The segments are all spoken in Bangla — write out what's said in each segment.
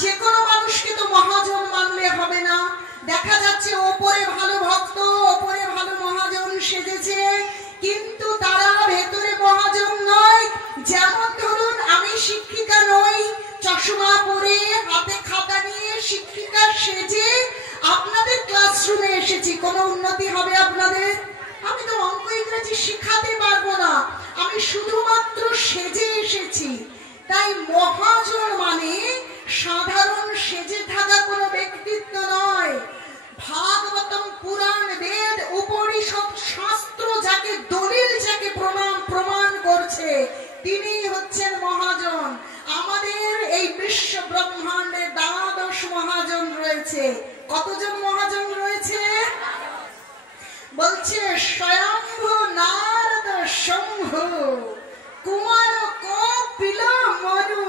যে কোনো মানুষকে তো মহাজন মানলে হবে না। দেখা যাচ্ছে ওপরে ভালো ভক্ত, ওপরে ভালো মহাজন সেজেছে, কিন্তু তারা ভেতরে মহাজন নয়। যেমন ধরুন আমি শিক্ষিকা নই, চশমা পরে হাতে খাতা নিয়ে শিক্ষিকা সেজে আপনাদের ক্লাসরুমে এসেছি, কোনো উন্নতি হবে আপনাদের? আমি তো অঙ্ক ইংরেজি শিখাতে পারবো না, আমি শুধুমাত্র সেজে এসেছি। তাই মহাজন মানে সাধারণ সেজে থাকা কোনো ব্যক্তিত্ব নয়। ভাগবতম, পুরাণ, বেদ, উপনিষদ, শাস্ত্র যাকে দলিল, যাকে প্রমাণ করছে, তিনি হচ্ছেন মহাজন। আমাদের এই বিশ্ব ব্রহ্মাণ্ডে দ্বাদশ মহাজন রয়েছে। কতজন মহাজন রয়েছে? বলছে স্বয়ম্ভ নারদ শম্ভ কুমার কপিল মনু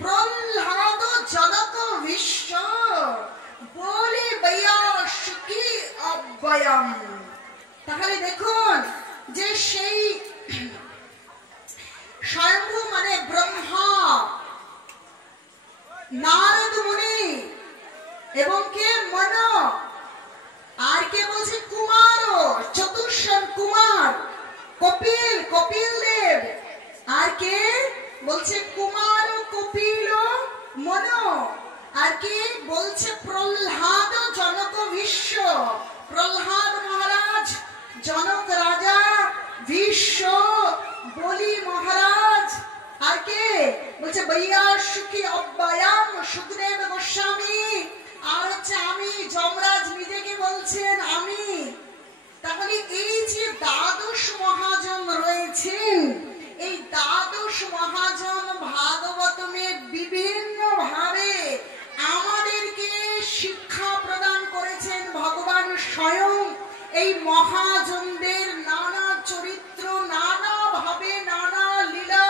প্রহ্লাদ জনক বিশ্ব বলি বৈয়াসুকি অব্যয়ম। তাহলে দেখুন যে সেই স্বয়ম্ভ মানে ব্রহ্মা, নারদ মুনি এবং কে মনু, আর কে বলছে কুমার, চতুর্শন কুমার, কপিল, কপিল দেব, আর কে বলছে কুমার কপিল মনু, আর কে বলছে প্রহ্লাদ জনক বিশ্ব, প্রহ্লাদ মহারাজ, জনক রাজা, বিশ্ব বলি মহারাজ, আর কে বলছে বৈয়াসুকি অব্যয়ম সুখদেব গোস্বামী, আর হচ্ছে আমি যমরাজ নিজেকে বলছেন আমি। তাহলে এই যে দ্বাদশ মহাজন রয়েছেন, এই দ্বাদশ মহাজন ভাগবতমে বিভিন্ন ভাবে আমাদেরকে শিক্ষা প্রদান করেছেন ভগবান স্বয়ং। এই মহাজনদের নানা চরিত্র, নানা ভাবে, নানা লীলা,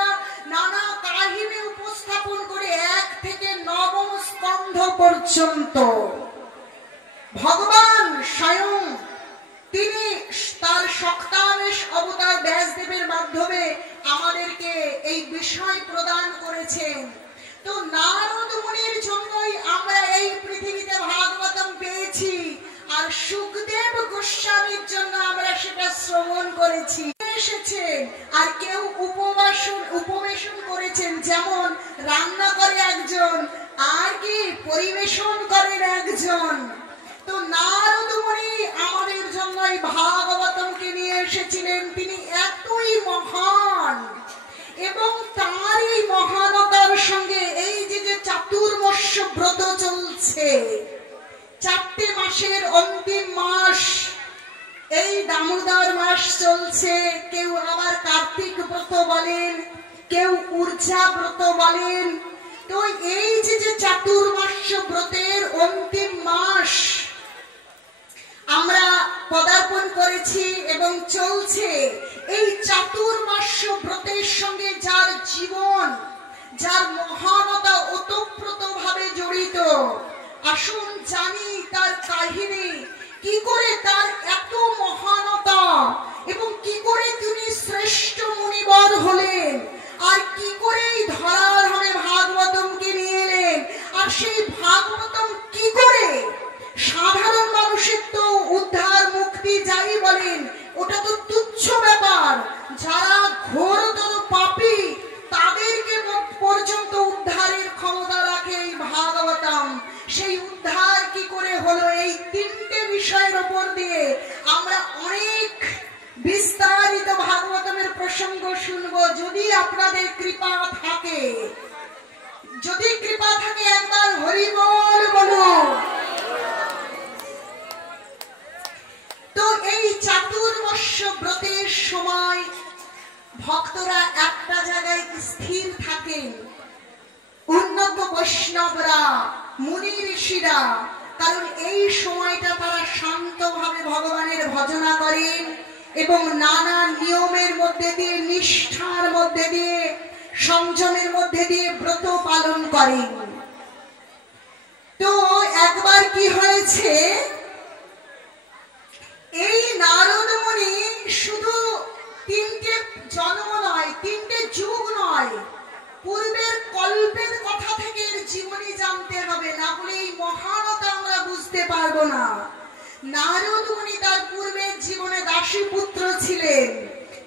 নানা কাহিনী উপস্থাপন করে 1 থেকে 9 স্কন্ধ পর্যন্ত ভগবান স্বয়ং তিনি তার শক্তাবেশ অবতার ব্যাসদেবের মাধ্যমে আমাদেরকে এই বিষয় প্রদান করেছেন। তো নারদ মুনির জন্যই আমরা এই পৃথিবীতে ভাগবতম পেয়েছি, আর সুখদেব গোস্বামীর জন্য আমরা সেটা শ্রবণ করেছি। এসেছেন আর কেউ উপবেশন করেছেন, যেমন রান্না করে একজন, আর কি পরিবেশন করেন একজন। তো নারদ মুনি আমাদের জন্য এই ভাগবতমকে নিয়ে এসেছিলেন। তিনি এতই মহান, এবং তার এই মহানতার সঙ্গে এই যে চাতুর্মাস্য ব্রত চলছে, 4টে মাসের অন্তিম মাস, এই দামোদর মাস চলছে, কেউ আবার কার্তিক ব্রত বলেন, কেউ ঊর্জা ব্রত বলেন। তো এই যে চাতুর্মাস্য ব্রতের অন্তিম মাস আমরা পদার্পণ করেছি এবং চলছে। এই চাতুর্মাস্য ব্রতের সঙ্গে যার জীবন, যার মহানতা ওতপ্রোত ভাবে জড়িত, আসুন জানি তার কাহিনী, কি করে তার এত মহানতা, এবং কি করে তিনি শ্রেষ্ঠ মুনিবর হলেন, আর কি করে এই ধরার হবে ভাগবতমকে নিয়ে এলেন। আর সেই ভাগবতম কি করে সাধারণ মানুষের তো উদ্ধার মুক্তি যাই বলেন, ওটা তো তুচ্ছ ব্যাপার। যারা ঘোরতর পাপী তাদেরকে পর্যন্ত উদ্ধারের ক্ষমতা রাখে এই ভাগবতম। সেই উদ্ধার কি করে হলো, এই 3টে বিষয়ের উপর দিয়ে আমরা অনেক বিস্তারিত ভাগবতমের প্রসঙ্গ শুনবো, যদি আপনাদের কৃপা থাকে। যদি কৃপা থাকে একবার হরি বল বলুন। তো এই চাতুর্মাস্য ব্রতের সময় ভক্তরা একটা জায়গায় স্থির থাকেন, উন্নত বৈষ্ণবরা, মুনি ঋষিরা, কারণ এই সময়টা তারা শান্তভাবে ভগবানের ভজনা করেন এবং নানা নিয়মের মধ্যে দিয়ে, নিষ্ঠার মধ্যে দিয়ে, সংযমের মধ্যে দিয়ে ব্রত পালন করেন। তো একবার কি হয়েছে, এই নারদ মুনি শুধু 3টে জন্ম নয়, 3টে যুগ নয়, পূর্বের কল্পের কথা থেকে এর জীবনী পারবো না। নারদ মুনি তার পূর্বের জীবনে দাসী পুত্র ছিলেন,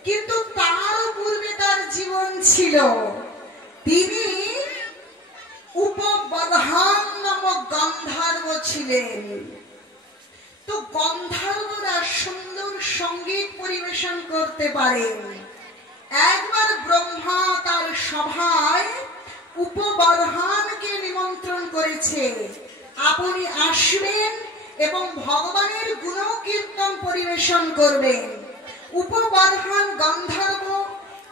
কিন্তু তারও পূর্বে তার জীবন ছিল। তিনি উপবর্হান নামক গন্ধর্ব ছিলেন। তো গন্ধর্বরা সুন্দর সঙ্গীত পরিবেশন করতে পারেন। একবার ব্রহ্মা তার সভায় উপবর্হানকে নিমন্ত্রণ করেছে, আপনি আসবেন এবং ভগবানের গুণকীর্তন পরিবেশন করবেন। উপবর্হান গন্ধর্ব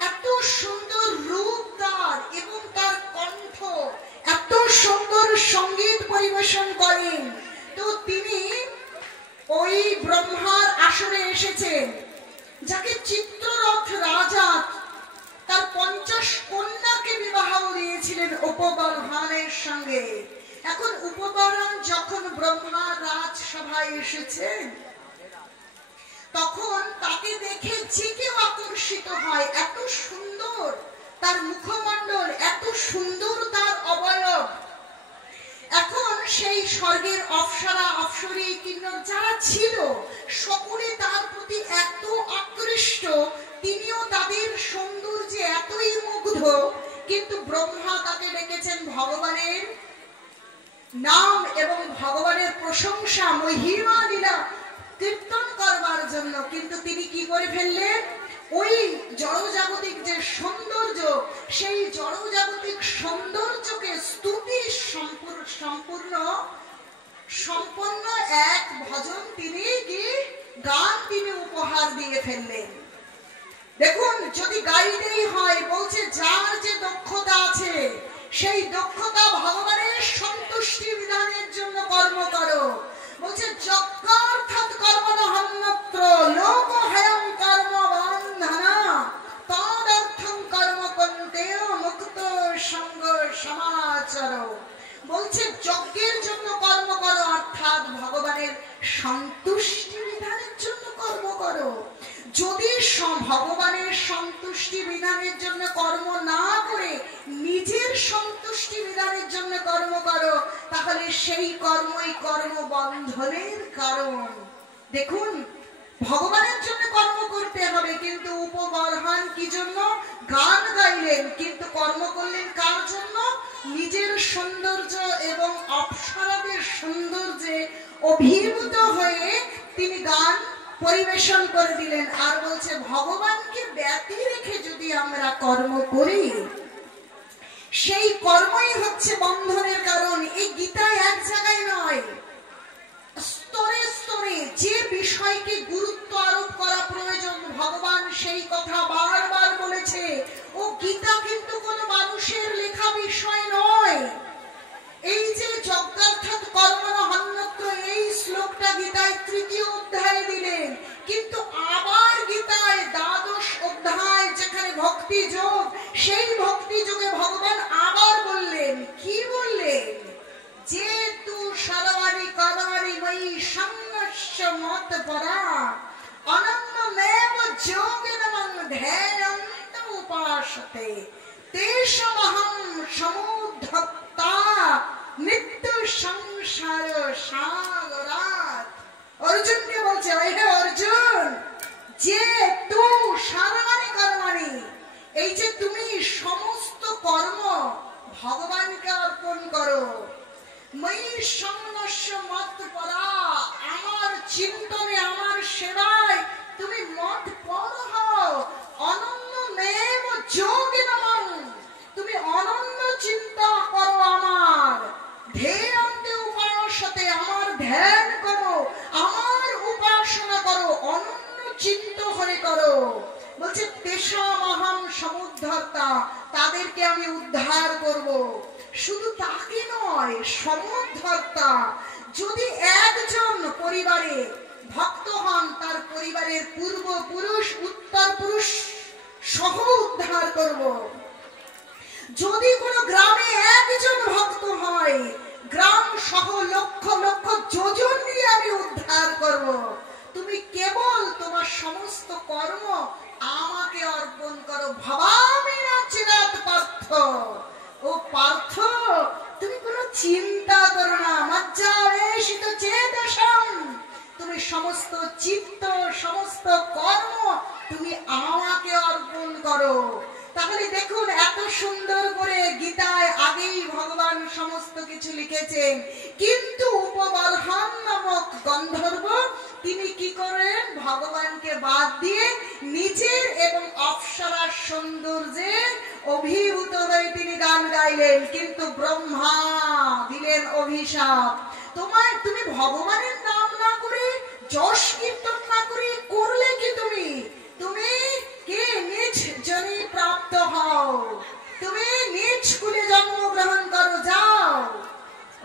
এত সুন্দর রূপ তার এবং তার কণ্ঠ এত সুন্দর সঙ্গীত পরিবেশন করেন। তো তিনি ওই ব্রহ্মার আসরে এসেছেন, যাকে চিত্ররথ রাজা তার 50 কন্যাকে বিবাহ দিয়েছিলেন উপবর্হানের সঙ্গে। এখন উপবর্হান যখন ব্রহ্মার রাজসভায় এসেছেন, তখন তাকে দেখে যে কেউ আকর্ষিত হয়। এত সুন্দর তার মুখমণ্ডল, এত সুন্দর তার অবয়ব। এখন সেই স্বর্গের অপ্সরা অপ্সরী কিন্নর যারা ছিল, সকলে তার প্রতি এত আকৃষ্ট, তিনিও তাদের সৌন্দর্যে এতই মুগ্ধ। কিন্তু ব্রহ্মা তাকে ডেকেছেন ভগবানের নাম এবং ভগবানের প্রশংসা মহিমা লীলা কীর্তন করবার জন্য। কিন্তু তিনি কি করে ফেললেন, ওই জড়জাগতিক যে সৌন্দর্য, সেই জড়জাগতিক সৌন্দর্যকে স্তুতি সম্পূর্ণ এক ভজন তিনি গান তিনি উপহার দিয়ে ফেললেন। দেখুন, যদি গাইতেই হয়, বলছে যার যে দক্ষতা আছে সেই দক্ষতা ভগবানের সন্তুষ্টি বিধানের জন্য কর্ম করো। বলছে যজ্ঞার্থাৎ কর্মণহন্যত্র লোক হয়ং কর্ম বন্ধনা তদর্থং কর্ম কন্তেয় মুক্ত সঙ্গ সমাচার। বলছে যজ্ঞের জন্য কর্ম করো, অর্থাৎ ভগবানের সন্তুষ্টি বিধানের জন্য কর্ম করো। যদি ভগবানের সন্তুষ্টি বিধানের জন্য কর্ম না করে নিজের সন্তুষ্টি বিধানের জন্য কর্ম করো, তাহলে সেই কর্মই কর্মবন্ধনের কারণ। দেখুন, ভগবানের জন্য কর্ম করতে হবে, কিন্তু উপবর্হান কি জন্য গান গাইলেন, কিন্তু কর্ম করলেন কার জন্য? নিজের সৌন্দর্য এবং অপ্সরাদের সৌন্দর্যে অভিভূত হয়ে তিনি গান পরিবেশন করে দিলেন। আর বলছে ভগবানকে ব্যতি রেখে যদি আমরা কর্ম করি, সেই কর্মই হচ্ছে বন্ধনের কারণ। এই গীতায় এক জায়গায় নয়, স্তরে স্তরে যে বিষয়কে গুরুত্ব আরোপ করা প্রয়োজন, ভগবান সেই কথা বারবার বলেছে। ও গীতা কিন্তু কোনো মানুষের লেখা বিষয় নয়। এই যে যজ্ঞার্থাৎ কর্মণহন্যত্র, এই শ্লোকটা গীতায় 3য় অধ্যায়ে দিলেন, কিন্তু আবার গীতায় 12শ অধ্যায় যেখানে ভক্তি যোগ, সেই ভক্তি যোগে ভগবান আবার বললেন, কি বললেন? যে তু সর্বাণি কর্মাণি ময়ি সন্ন্যস্য মত্পরা অনন্যমেব যোগেন মং ধ্যায়ন্ত উপাসতে তেষামহং সমুদ্ধতা নিত্য সংসার সাগরাৎ। অর্জুনকে বলছে, হে অর্জুন, যে তু সর্বাণি কর্মাণি, এই যে তুমি সমস্ত কর্ম ভগবানকে অর্পণ করো। ময়ি সন্ন্যস্য মত্পরা, আমার চিন্তনে আমার সেবায় তুমি মত্পর হও। অনন্যমেব যোগেন মং, তুমি অনন্য চিন্তা করো আমার। ধ্যেয়ন্তে উপাসতে, আমার ধ্যান করো, আমার উপাসনা করো, অনন্য চিন্ত হয়ে করো। বলছে তেষামহং সমুদ্ধর্তা, তাদেরকে আমি উদ্ধার করব। শুধু তাকে নয়, সমুদ্ধর্তা। যদি একজন পরিবারে ভক্ত হন, তার পরিবারের পূর্বপুরুষ উত্তর পুরুষ সহ উদ্ধার করব। যদি কোনো গ্রামে একজন ভক্ত হয়, গ্রাম সহ লক্ষ লক্ষ যোজন নিয়ে আমি উদ্ধার করব। তুমি কেবল তোমার সমস্ত কর্ম আমাকে অর্পণ করো। ভাবামি না চিরাত পার্থ, ও পার্থ তুমি কোনো চিন্তা করো না। মজ্জাবেশিত চেত সমস্ত চিত্ত সমস্ত কর্ম তুমি আমাকে অর্পণ করো। তাহলে দেখুন এত সুন্দর করে গীতায় আগেই ভগবান সমস্ত কিছু লিখেছেন, কিন্তু উপবর্ধন নামক গন্ধর্ব তিনি কি করেন, ভগবানকে বাদ দিয়ে নিজের এবং অপ্সরার সৌন্দর্যে অভিভূত হয়ে তিনি গান গাইলেন। কিন্তু ব্রহ্মা দিলেন অভিশাপ, তুমি ভগবানের নাম না করে যশ কীর্তন না করে করলে কি তুমি কে নিজ জনি প্রাপ্ত হও, তুমি নিজ কুলে জন্মগ্রহণ করো, যাও।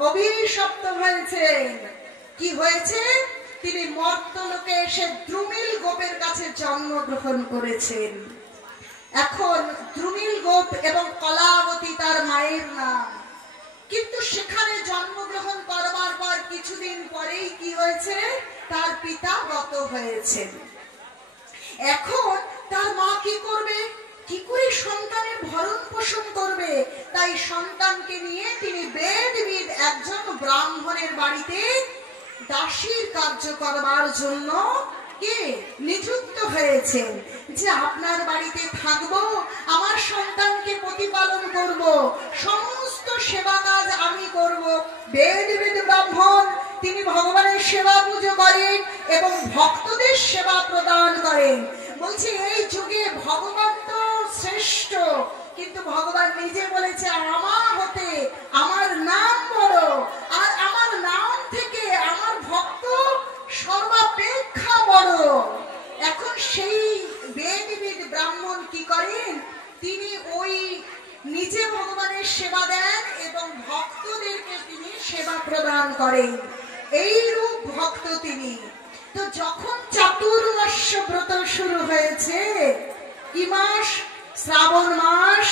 অভিশপ্ত হয়েছেন। কি হয়েছে, তিনি মর্তলোকে এসে দ্রুমিল গোপের কাছে জন্মগ্রহণ করেছেন। এখন দ্রুমিল গোপ এবং কলাবতী তার মায়ের নাম। কিন্তু সেখানে জন্মগ্রহণ করবার পর কিছুদিন পরেই কি হয়েছে, তার পিতা গত হয়েছেন। এখন তার মা কি করবে, কি করে সন্তানের ভরণ পোষণ করবে? তাই সন্তানকে নিয়ে তিনি বেদবিদ একজন ব্রাহ্মণের বাড়িতে দাসীর কার্য করবার জন্য কে নিযুক্ত হয়েছেন, যে আপনার বাড়িতে থাকবো, আমার সন্তানকে প্রতিপালন করব, সমস্ত সেবা কাজ আমি করব। বেদবিদ ব্রাহ্মণ তিনি ভগবানের সেবা পুজো করেন এবং ভক্তদের সেবা প্রদান করেন। বলছে এই যুগে ভগবান তো শ্রেষ্ঠ, কিন্তু ভগবান নিজে বলেছে আমার হতে আমার নাম বড়, আর আমার নাম থেকে আমার ভক্ত সর্বাপেক্ষা বড়। এখন সেই বেদবিদ ব্রাহ্মণ কি করেন, তিনি ওই নিজে ভগবানের সেবা দেন এবং ভক্তদেরকে তিনি সেবা প্রদান করেন। এই রূপ ভক্ত তিনি। তো যখন চাতুর্মাস্য ব্রত শুরু হয়েছে, কি মাস, শ্রাবণ মাস,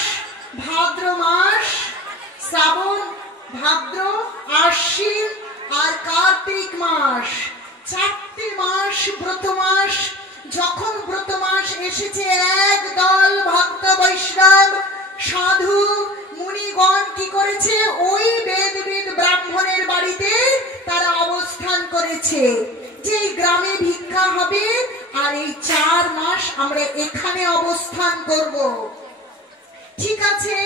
ভাদ্র মাস, শ্রাবণ, ভাদ্র, আশ্বিন আর কার্তিক মাস, 4টি মাস ব্রত মাস। যখন ব্রত মাস এসেছে, এক দল ভক্ত বৈষ্ণব সাধু মুনিগণ কি করেছে, ওই বেদবিদ ব্রাহ্মণের বাড়িতে তারা অবস্থান করেছে, যে গ্রামে ভিক্ষা হবে আর এই 4 মাস আমরা এখানে অবস্থান করব। ঠিক আছে।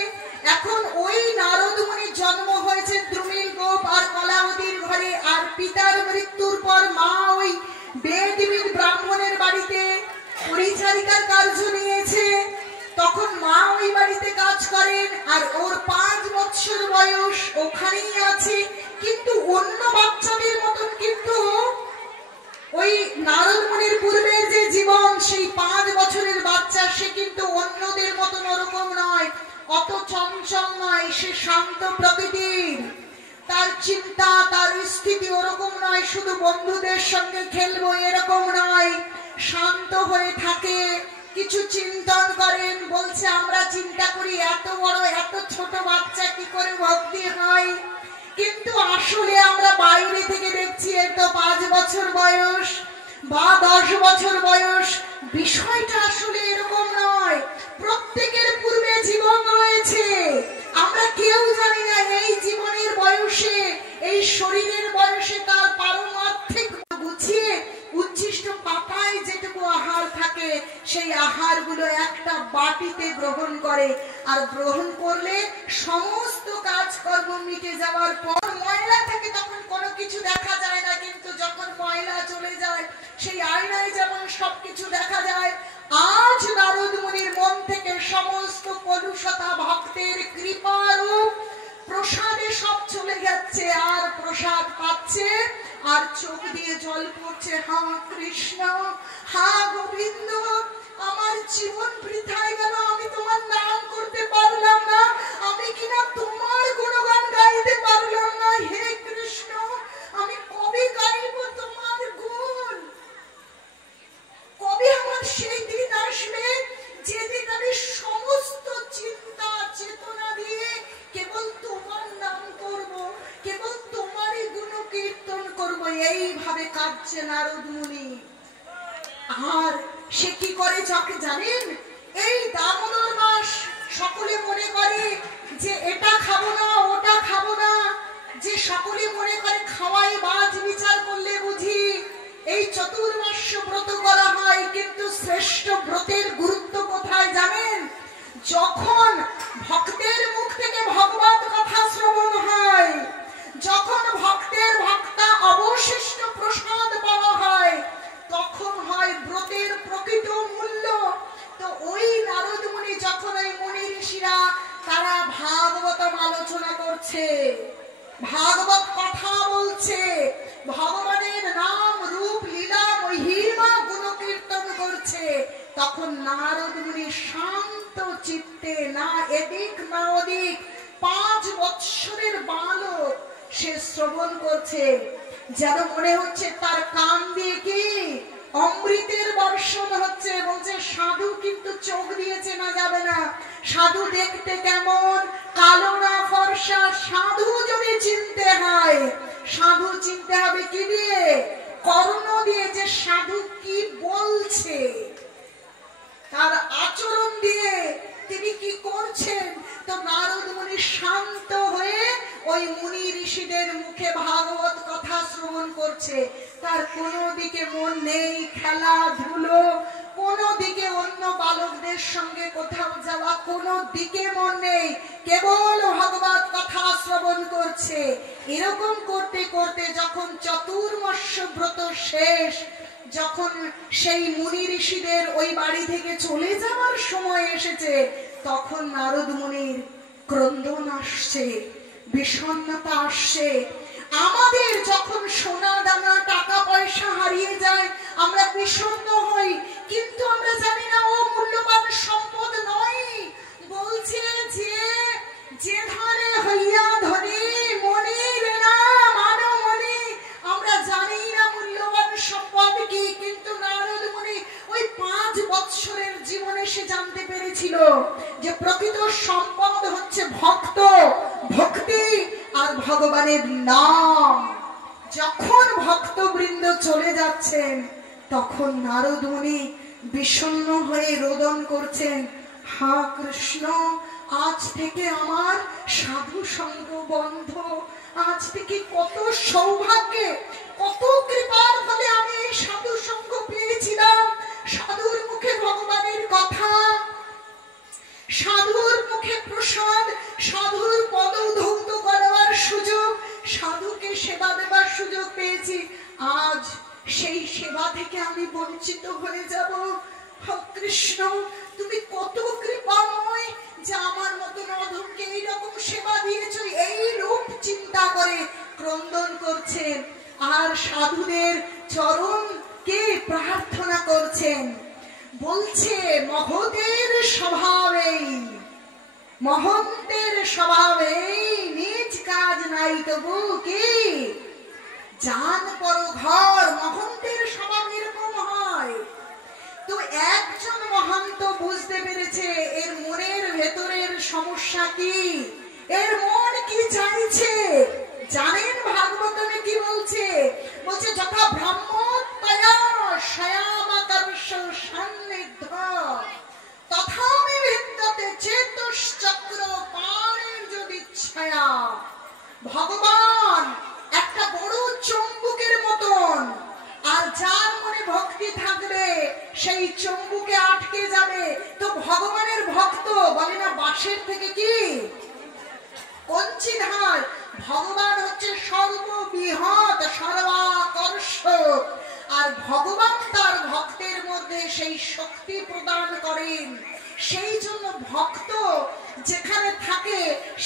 এখন ওই নারদ মুনির জন্ম হয়েছে দ্রুমিল গোপ আর কলাবতীর ঘরে, আর পিতার মৃত্যুর পর মা ওই বেদবিদ ব্রাহ্মণের বাড়িতে পরিচারিকার কার্য নিয়েছে। তখন মা ওই বাড়িতে কাজ করেন, আর ওর 5 বছর বয়স ওখানেই আছে। কিন্তু অন্য বাচ্চাদের মতন কিন্তু ওই নারদ মুনির পূর্বের যে জীবন, সেই 5 বছরের বাচ্চা সে কিন্তু অন্যদের মতন ওরকম নয়, অত চঞ্চল নয়, সে শান্ত প্রকৃতির। তার চিন্তা তার স্থিতি ওরকম নয়, শুধু বন্ধুদের সঙ্গে খেলবো এরকম নয়, শান্ত হয়ে থাকে, কিছু চিন্তন করেন। বলছে আমরা চিন্তা করি এত বড় এত ছোট বাচ্চা কি করে ভক্তি হয়, কিন্তু আসলে আমরা বাইরে থেকে দেখছি এর তো 5 বছর বয়স বা 10 বছর বয়স। বিষয়টা আসলে এরকম নয়, প্রত্যেকের পূর্বে জীবন রয়েছে, আমরা কেউ জানি না এই জীবনের বয়সে, এই শরীরের বয়সে তার পারমার্থিক গুছিয়ে উচ্ছিষ্ট পাতায় যেটুকু আহার থাকে, সেই আহারগুলো একটা বাটিতে গ্রহণ করে, আর গ্রহণ করলে সমস্ত কাজকর্ম মিটে যাওয়ার পর ময়লা থাকে, তখন কোনো কিছু দেখা যায় না, কিন্তু যখন ময়লা চলে যায় সেই আয়নায় যেমন সবকিছু দেখা যায়। আজ নারদ মুনির মন থেকে সমস্ত কলুষতা ভক্তের কৃপারূপ প্রসাদে সব চলে যাচ্ছে, আর প্রসাদ পাচ্ছে, আর চোখ দিয়ে জল পড়ছে, হা কৃষ্ণ, হা গোবিন্দ, আমার জীবন বৃথায় গেল, আমি তোমার নাম করতে পারলাম না, আমি কিনা তোমার গুণগান গাইতে পারলাম না। হে কৃষ্ণ, আমি কবে গাইব তোমার গুণ? কবে আমার সেই দিন আসবে যেদিন আমি সমস্ত চিন্তা চেতনা দিয়ে কেবল তোমার নাম করব, কেবল তোমারই গুণ কীর্তন করব? এইভাবে কাঁদছে নারদ মুনি। আর সে কি করে যাকে জানেন, এই দামোদর মাস সকলে মনে করে যে এটা খাবো না ওটা খাবো না, যে সকলে মনে করে খাওয়াই বাজ বিচার করলে বুঝি এই চতুর্মাস্য ব্রত করা হয়, কিন্তু শ্রেষ্ঠ ব্রতের গুরুত্ব কোথায় জানেন? যখন ভক্তের মুখ থেকে ভগবত কথা শ্রবণ হয়, যখন ভক্তের ভক্তা অবশিষ্ট প্রসাদ পাওয়া হয়, তখন হয় ব্রতের প্রকৃত মূল্য। তো ওই নারদ মুনি যখন ওই মুনি ঋষিরা তারা ভাগবতম আলোচনা করছে, ভাগবত কথা বলছে, ভগবানের নাম রূপ লীলা মহিমা গুণকীর্তন করছে, তখন নারদ মুনি শান্ত চিত্তে, না এদিক না ওদিক, 5 বৎসরের বালক সে শ্রবণ করছে, যেন মনে হচ্ছে তার কান দিয়ে কি অমৃতের বর্ষণ হচ্ছে। বলছে সাধু কিন্তু চোখ দিয়ে চেনা যাবে না, সাধু দেখতে কেমন, কালো না ফর্সা, সাধু যদি চিনতে হয়, সাধু চিনতে হবে কি দিয়ে? কর্ণ দিয়ে, যে সাধু কি বলছে, তার আচরণ দিয়ে তিনি কি করছেন। তো নারদ মুনি শান্ত হয়ে ওই মুনি ঋষিদের মুখে ভাগবত কথা শ্রবণ করছে, তার কোনো দিকে মন নেই, খেলাধুলো, কোনো দিকে অন্য বালকদের সঙ্গে কোথাও যাওয়া, কোনো দিকে মন নেই, কেবল ভগবত কথা শ্রবণ করছে। এরকম করতে করতে যখন চতুর্মাস্য ব্রত শেষ, যখন সেই মুনি ঋষিদের ওই বাড়ি থেকে চলে যাওয়ার সময় এসেছে, তখন নারদ মুনির ক্রন্দন আসছে, বিষণ্ণতা আসছে। আমাদের যখন সোনা দানা টাকা পয়সা হারিয়ে যায় আমরা বিষণ্ণ হই, কিন্তু আমরা জানি না ও মূল্যবান সম্পদ নয়। বলছে যে ধারে হইয়া ধনী মনির নাম আনো মনি, আমরা জানি না মূল্যবান সম্পদ কি, কিন্তু নারদ মুনি ওই 5 বৎসরের জীবনে সে জানতে পেরেছিল যে প্রকৃত সম্পদ হচ্ছে ভক্ত, ভক্তি আর ভগবানের নাম। যখন ভক্তবৃন্দ চলে যাচ্ছেন, তখন নারদ মুনি বিষণ্ণ হয়ে রোদন করছেন, হা কৃষ্ণ, আজ থেকে আমার সাধু সঙ্গ বন্ধ, আজ থেকে কত সৌভাগ্যে, কত কৃপার ফলে আমি এই সাধু সঙ্গ পেয়েছিলাম। সাধুর মুখে ভগবানের কথা, সাধুর মুখে প্রসাদ, সাধুর পদ ধৌত করার সুযোগ, সাধুকে সেবা দেবার সুযোগ পেয়েছি, আজ সেই সেবা থেকে আমি বঞ্চিত হয়ে যাব। কৃষ্ণ, তুমি কত কৃপাময় যে আমার মতন অধমকে এইরকম সেবা দিয়েছ। এই রূপ চিন্তা করে ক্রন্দন করছেন আর সাধুদের চরণকে প্রার্থনা করছেন। বলছে মহতের স্বভাবেই, মহন্তের স্বভাবেই নিজ কাজ নাই তবু কি জান পর ঘর। মহন্তের স্বভাব এরকম হয়। তো একজন মহান্ত বুঝতে পেরেছে এর মনের ভেতরের সমস্যা কি, এর মন কি চাইছে। জানেন ভাগবতমে কি বলছে? বলছে যথা ব্রহ্মোত্তয়া শয়ামাকর্ষ সান্নিধ্য তথামি বিদ্যতে চেতশ্চক্র পাণের যদি ছায়া। ভগবান একটা বড় চম্বুকের মতন, আর যার মনে ভক্তি থাকবে সেই চম্বুকে আটকে যাবে। তো ভগবানের ভক্ত বলে না বাঁশের থেকে কি কঞ্চিধার। ভগবান হচ্ছে সর্ববৃহৎ সর্বাকর্ষক, আর ভগবান তার ভক্তের মধ্যে সেই শক্তি প্রদান করেন। সেই জন্য ভক্ত যেখানে থাকে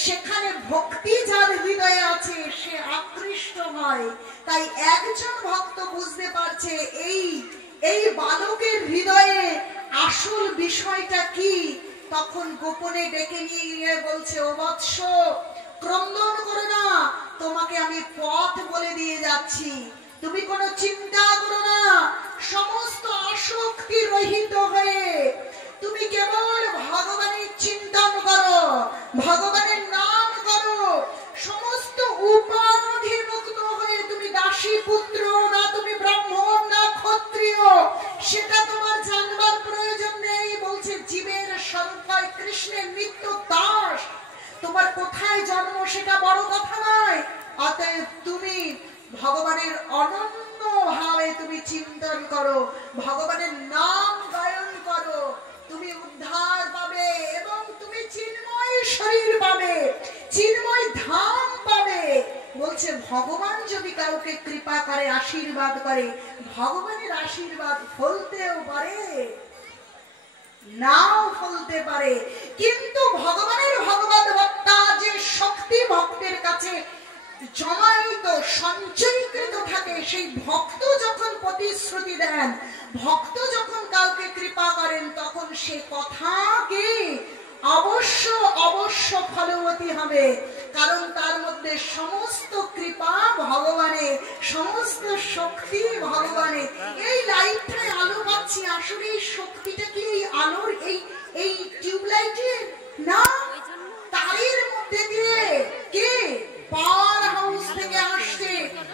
সেখানে ভক্তি যার হৃদয়ে আছে সে আকৃষ্ট হয়। তাই একজন ভক্ত বুঝতে পারছে এই বালকের হৃদয়ে আসল বিষয়টা কি। তখন গোপনে ডেকে নিয়ে গিয়ে বলছে, ও বৎস, ক্রন্দন করো না, তোমাকে আমি পথ বলে দিয়ে যাচ্ছি, তুমি কোনো চিন্তা করো না। সমস্ত আসক্তি রহিত হয়ে তুমি কেবল ভগবানের চিন্তন করো, ভগবানের নাম করো। সমস্ত উপাধি মুক্ত হয়ে তুমি দাসী পুত্র না, তুমি ব্রাহ্মণ না ক্ষত্রিয়, সেটা তোমার জানবার প্রয়োজন নেই। বলছে জীবের সংখ্যায় কৃষ্ণের নিত্য দাস, তোমার কোথায় জন্ম সেটা বড় কথা নয়। অতএব তুমি ভগবানের অনন্য ভাবে তুমি চিন্তন করো, ভগবানের নাম গায়ন করো, তুমি উদ্ধার পাবে এবং তুমি চিন্ময় শরীর পাবে, চিন্ময় ধাম পাবে। বলছে ভগবান যদি কাউকে কৃপা করে, আশীর্বাদ করে, ভগবানের আশীর্বাদ ফলতেও পারে, নাও ফলতে পারে, কিন্তু ভগবানের ভগবত ভক্তা যে শক্তি ভক্তের কাছে জমায়িত সঞ্চয়ীকৃত থাকে, সেই ভক্ত যখন প্রতিশ্রুতি দেন, ভক্ত যখন কাউকে কৃপা করেন, তখন সে কথা কি অবশ্য অবশ্য ফলবতী হবে, কারণ তার মধ্যে সমস্ত কৃপা ভগবানের, সমস্ত শক্তি ভগবানের। এই লাইটটায় আলো পাচ্ছি, আসলে এই শক্তিটা কি এই আলোর এই টিউবলাইটের না, তারের মধ্যে দিয়ে কে পাওয়ার হাউস থেকে আসছে।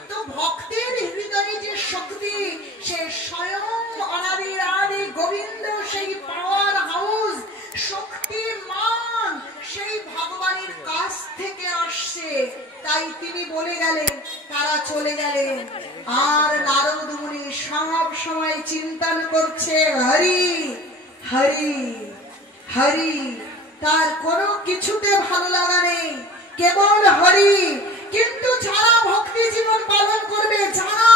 তো ভক্তের হৃদয়ে যে শক্তি, সে স্বয়ং অনাদির আদি গোবিন্দ, সেই পাওয়ার হাউস শক্তিমান, সেই ভগবানের কাছ থেকে আসছে। তাই তিনি বলে গেলেন, তারা চলে গেলেন। আর নারদ মুনি সব সময় চিন্তন করছে হরি হরি হরি, তার কোনো কিছুতে ভালো লাগা নেই, কেবল হরি। কিন্তু যারা ভক্তি জীবন পালন করবে, যারা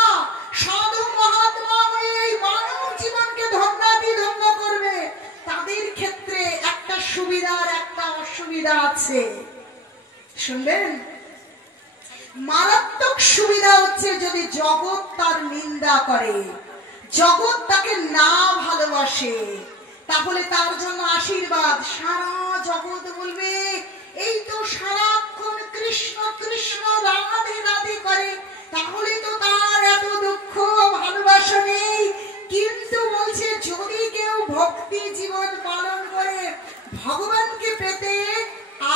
সাধু মহাত্মা হয়ে এই মানব জীবনকে ধন্যাতি ধন্য করবে, তাদের ক্ষেত্রে একটা সুবিধার একটা অসুবিধা আছে। শুনবেন, মারাত্মক সুবিধা হচ্ছে যদি জগৎ তার নিন্দা করে, জগৎ তাকে না ভালোবাসে, তাহলে তার জন্য আশীর্বাদ। সারা জগৎ বলবে এই তো সারাক্ষণ কৃষ্ণ কৃষ্ণ রাধে রাধে করে, তাহলে তো তার এত দুঃখ ভালোবাসা নেই। কিন্তু বলছে যদি কেউ ভক্তি জীবন পালন করে, ভগবানকে পেতে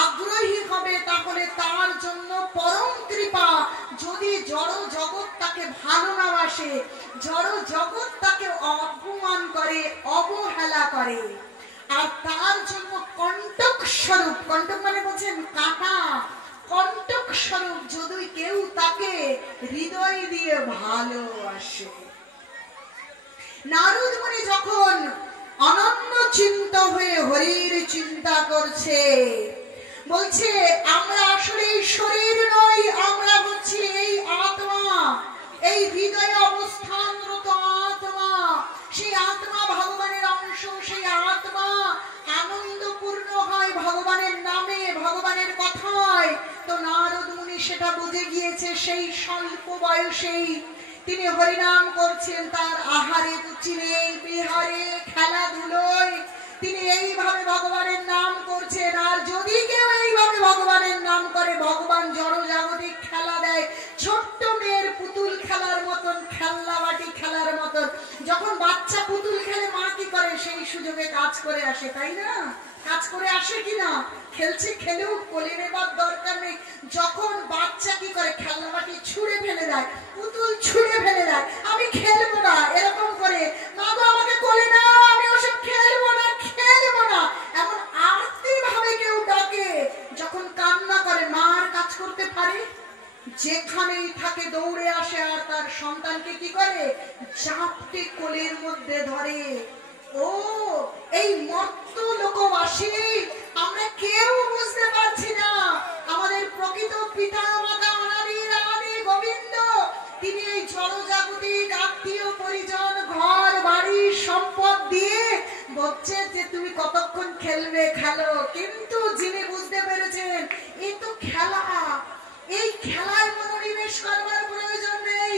আগ্রহী হবে, তাহলে তার জন্য পরম কৃপা। যদি জড় জগৎ তাকে ভালো না বাসে, জড় জগৎ তাকে অপমান করে, অবহেলা করে, আর তার জন্য কণ্টক স্বরূপ, কণ্টক মানে বলছেন কাটা, কণ্টক স্বরূপ যদি কেউ তাকে হৃদয় দিয়ে ভালোবাসে। নারদ মুনি যখন অনন্য চিন্তা হয়ে হরির চিন্তা করছে, বলছে আমরা আসলে এই শরীর নই, আমরা হচ্ছি এই আত্মা, এই হৃদয়ে অবস্থানরত আত্মা। সেই আত্মা ভগবানের অংশ, সেই আত্মা আনন্দপূর্ণ হয় ভগবানের নামে, ভগবানের কথায়। তো নারদ মুনি সেটা বুঝে গিয়েছে। সেই স্বল্প বয়সেই তিনি হরিনাম করছেন, তার আহারে রুচি নেই, বিহারে খেলাধুলোয় তিনি এইভাবে ভগবানের নাম করছেন। আর যদি কেউ এইভাবে ভগবানের নাম করে, ভগবান জড় জাগতিক খেলা দেয়, ছোট্ট মেয়ের পুতুল খেলার মতন, খেলনা বাটি খেলার মতন। যখন বাচ্চা পুতুল খেলে, মা কি করে, সেই সুযোগে কাজ করে আসে, তাই না? কাজ করে আসে কিনা, খেলছে খেলেও কোলে নেবার দরকার নেই। যখন বাচ্চা কি করে, খেলনা বাটি ছুঁড়ে ফেলে দেয়, পুতুল ছুঁড়ে ফেলে দেয়, আমি খেলবো না, এরকম করে, মা গো আমাকে কোলে নাও, আমি ওসব খেলবো না, খেলবো না, এমন আর্তি ভাবে কেউ ডাকে। যখন কান্না করে, মার কাজ করতে পারে, যেখানেই থাকে দৌড়ে আসে, আর তার সন্তানকে কি করে, চাপটে কোলের মধ্যে ধরে। ও এই মত্ত লোকবাসী আমরা কেউ বুঝতে পারছি না, আমাদের প্রকৃত পিতা মাতা অনাদির আদি গোবিন্দ, তিনি এই জড়জাগতিক আত্মীয় পরিজন, ঘর বাড়ি সম্পদ দিয়ে বলছে যে তুমি কতক্ষণ খেলবে খেলো। কিন্তু যিনি বুঝতে পেরেছেন এই তো খেলা, এই খেলায় মনোনিবেশ করবার প্রয়োজন নেই,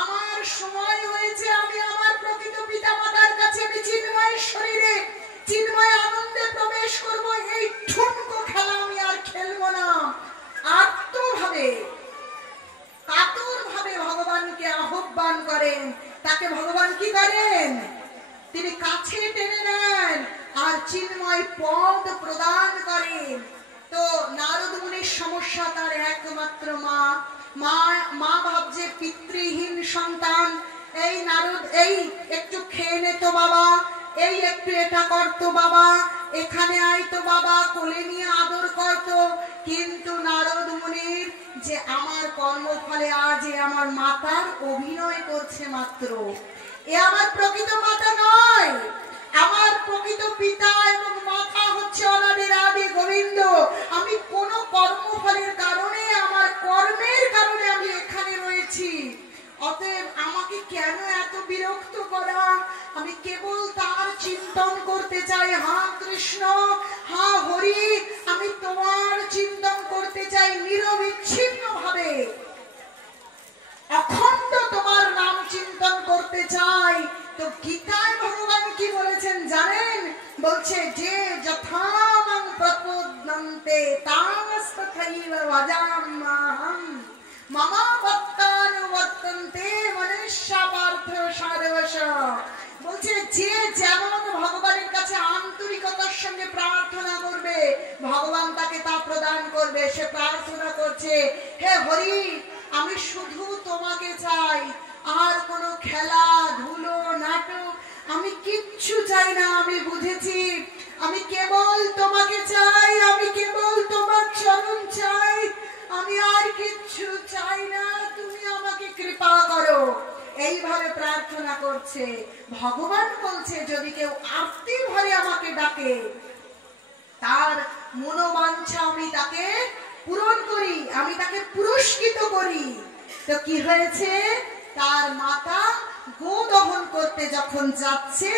আমার সময় হয়েছে, আমি আমার প্রকৃত পিতা মাতার কাছে আমি চিন্ময় শরীরে চিন্ময় আনন্দে প্রবেশ করব, এই ঠুনকো খেলা আমি আর খেলবো না। আত্মভাবে কাতরভাবে ভগবানকে আহ্বান করেন, তাকে ভগবান কি করেন, তিনি কাছে টেনে নেন আর চিন্ময় পদ প্রদান করেন। তো নারদ মুনির সমস্যা, তার একমাত্র মা, মা ভাবছে পিতৃহীন সন্তান, এই নারদ এই একটু খেয়ে নে তো বাবা, এই একটু এটা করতো বাবা, এখানে আইতো বাবা, কোলে নিয়ে আদর করতো। কিন্তু নারদ মুনির যে আমার কর্মফলে আজ এ আমার মাতার অভিনয় করছে মাত্র, এ আমার প্রকৃত মাতা নয়। আমার প্রকৃত পিতা এবং মাতা হচ্ছে অনাদির আদি গোবিন্দ। আমি কোন কর্মফলের কারণে, আমার কর্মের কারণে আমি এখানে রয়েছি। অতএব আমাকে কেন এত বিরক্ত করা? আমি কেবল তার চিন্তন করতে চাই। হা কৃষ্ণ, হা হরি, আমি তোমার চিন্তন করতে চাই নিরবিচ্ছিন্ন ভাবে, অখণ্ড তোমার নাম চিন্তন করতে চাই। তো গীতায় ভগবান কি বলেছেন জানেন? বলছে যে যথামং প্রপদ্যন্তে তামস্তথৈব ভজাম্যহম মমা ভক্তানুবর্তন্তে মনুষ্যা পার্থ সারবশ। বলছে যে যেমন ভগবানের কাছে আন্তরিকতার সঙ্গে প্রার্থনা করবে, ভগবান তাকে তা প্রদান করবে। সে প্রার্থনা করছে, হে হরি, আমি শুধু তোমাকে চাই, আর কোনো খেলা ধুলো নাটক আমি কিচ্ছু চাই না। আমি বুঝেছি, আমি কেবল তোমাকে চাই, আমি কেবল তোমার চরণ চাই, আমি আর কিচ্ছু চাই না, তুমি আমাকে কৃপা করো। এইভাবে প্রার্থনা করছে। ভগবান বলছে যদি কেউ আরতি ভরে আমাকে ডাকে, তার মনোবাঞ্ছা আমি তাকে পূরণ করি, আমি তাকে পুরস্কৃত করি। তো কি হয়েছে? তার মাতা গো দহন করতে যখন যাচ্ছে,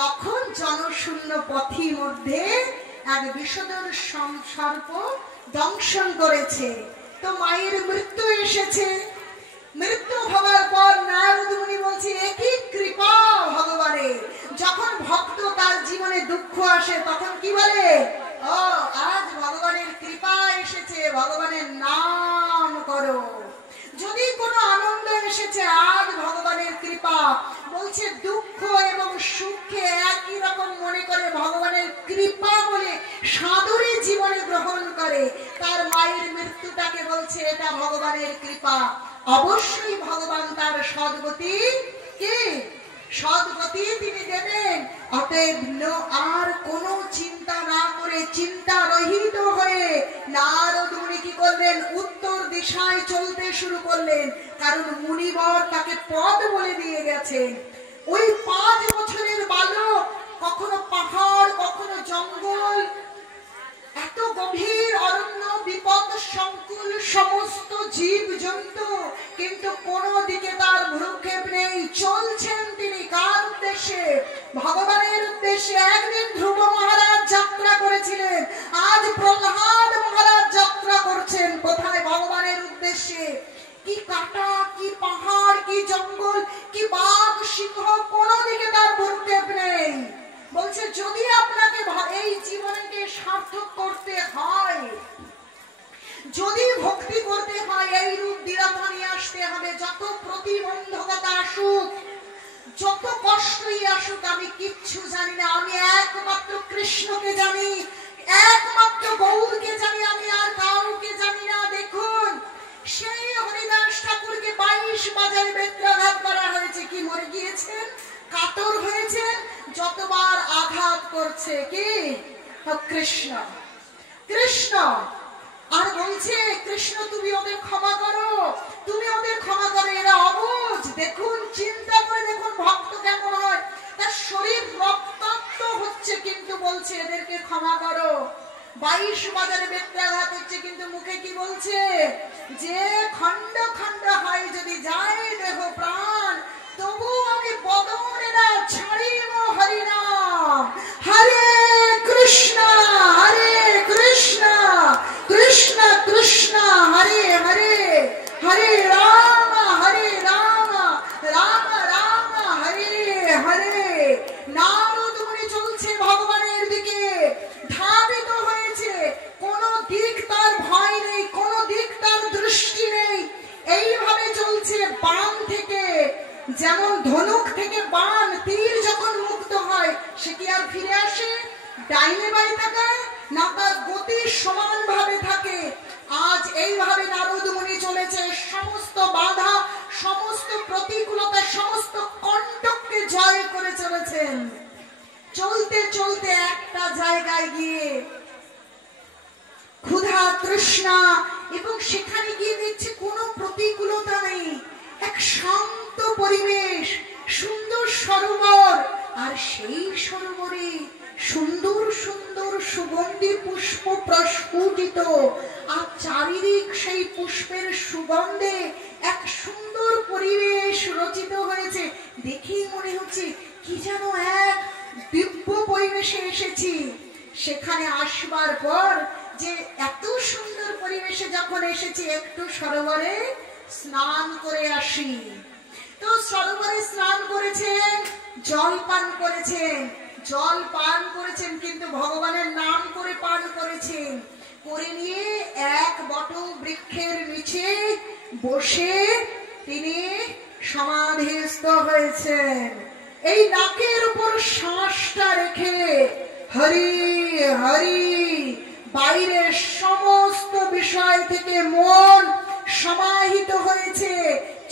তখন জনশূন্য পথের মধ্যে এক বিষধর সর্প দংশন করেছে। তো মায়ের মৃত্যু এসেছে। মৃত্যু হওয়ার পর নারদ মুনি বলছে, একই কৃপা ভগবানের। যখন ভক্ত তার জীবনে দুঃখ আসে তখন কি বলে? ও আজ ভগবানের কৃপা এসেছে, ভগবানের নাম করো। যদি কোনো আনন্দ এসেছে, আজ ভগবানের কৃপা। বলছে দুঃখ এবং সুখকে একই রকম মনে করে ভগবানের কৃপা বলে সাদরে জীবনে গ্রহণ করে। তার মায়ের মৃত্যুটাকে বলছে এটা ভগবানের কৃপা। অবশ্যই ভগবান তার সদ্গতি কি সদ্গতি তিনি দেবেন। অতএব আর কোনো চিন্তা না করে, চিন্তা রহিত হয়ে নারদ মুনি কি করলেন? উত্তর দিশায় চলতে শুরু করলেন। কারণ মুনিবর তাকে পথ বলে দিয়ে গেছেন। ওই 5 বছরের বালক কখনো পাহাড়, কখনো জঙ্গল, এত গভীর অরণ্য, বিপদ সংকুল সমস্ত জীব জন্তু, কিন্তু কোন দিকে তার ভ্রুক্ষেপ নেই। চলছেন তিনি কার উদ্দেশ্যে? ভগবানের উদ্দেশ্যে। একদিন ধ্রুব মহারাজ যাত্রা করেছিলেন, আজ প্রহ্লাদ মহারাজ যাত্রা করছেন কোথায়? ভগবানের উদ্দেশ্যে। কি কাটা, কি পাহাড়, কি জঙ্গল, কি বাঘ সিংহ, কোন দিকে তার ভ্রুক্ষেপ নেই। বলছে যদি আপনাকে এই জীবনকে সার্থক করতে হয়, যদি ভক্তি করতে হয়, এই রূপ দৃঢ়তা নিয়ে আসতে হবে। যত প্রতিবন্ধকতা আসুক, যত কষ্টই আসুক, আমি কিচ্ছু জানি না, আমি একমাত্র কৃষ্ণকে জানি, একমাত্র গৌরকে জানি, আমি আর কাউকে জানি না। দেখুন, সেই হরিদাস ঠাকুরকে 22 বাজারে বেত্রাঘাত করা হয়েছে। কি মরে গিয়েছেন? কাতর হয়েছেন। যতবার আঘাত করছে কি? কৃষ্ণ কৃষ্ণ। আর বলছে, কৃষ্ণ তুমি ওদের ক্ষমা করো, তুমি ওদের ক্ষমা করো, এরা অবুঝ। দেখুন, চিন্তা করে দেখুন ভক্ত কেমন হয়। তার শরীর রক্তাক্ত হচ্ছে, কিন্তু বলছে এদেরকে ক্ষমা করো। 22 বাজারে বেত্রাঘাত হচ্ছে, কিন্তু মুখে কি বলছে? যে খণ্ড খণ্ড হয় যদি যায় দেহ প্রাণ, তবু আমি বদনে না ছাড়িব হরিনাম। হরে কৃষ্ণ হরে কৃষ্ণ কৃষ্ণ কৃষ্ণ হরে হরে, হরে রাম রাম রাম হরে হরে। নারদ মুনি চলছে ভগবানের দিকে, ধাবিত হয়েছে। কোন দিক তার ভয় নেই, কোন দিক তার দৃষ্টি নেই। এইভাবে চলছে। বাণ থেকে, যেমন ধনুক থেকে বাণ তীর যখন মুক্ত হয়, সে কি আর ফিরে আসে? ডাইনে বাঁয়ে তাকায় না, তার গতি সমান ভাবে থাকে। আজ এইভাবে নারদ মুনি চলেছে। সমস্ত বাধা, সমস্ত প্রতিকূলতা, সমস্ত কণ্টককে জয় করে চলেছেন। চলতে একটা জায়গায় গিয়ে ক্ষুধা তৃষ্ণা, এবং সেখানে গিয়ে দেখছে কোনো প্রতিকূলতা নেই, এক শান্ত পরিবেশ, সুন্দর সরোবর, আর সেই সরোবরে সুন্দর সুন্দর সুগন্ধি পুষ্প প্রস্ফুটিত, আর চারিদিক সেই পুষ্পের সুগন্ধে এক সুন্দর পরিবেশ রচিত হয়েছে। দেখেই মনে হচ্ছে কি যেন এক দিব্য পরিবেশে এসেছি। সেখানে আসবার পর যে এত সুন্দর পরিবেশে যখন এসেছি, একটু সরোবরে স্নান করে আসি। তো সরোবরে স্নান করেছেন, জল পান করেছেন, জল পান করেছেন, কিন্তু ভগবানের নাম করে পান করেছেন। করে নিয়ে এক বট বৃক্ষের নিচে বসে তিনি সমাধিস্থ হয়েছেন। এই নাকের উপর শ্বাসটা রেখে হরি হরি, বাইরের সমস্ত বিষয় থেকে মন সমাহিত হয়েছে,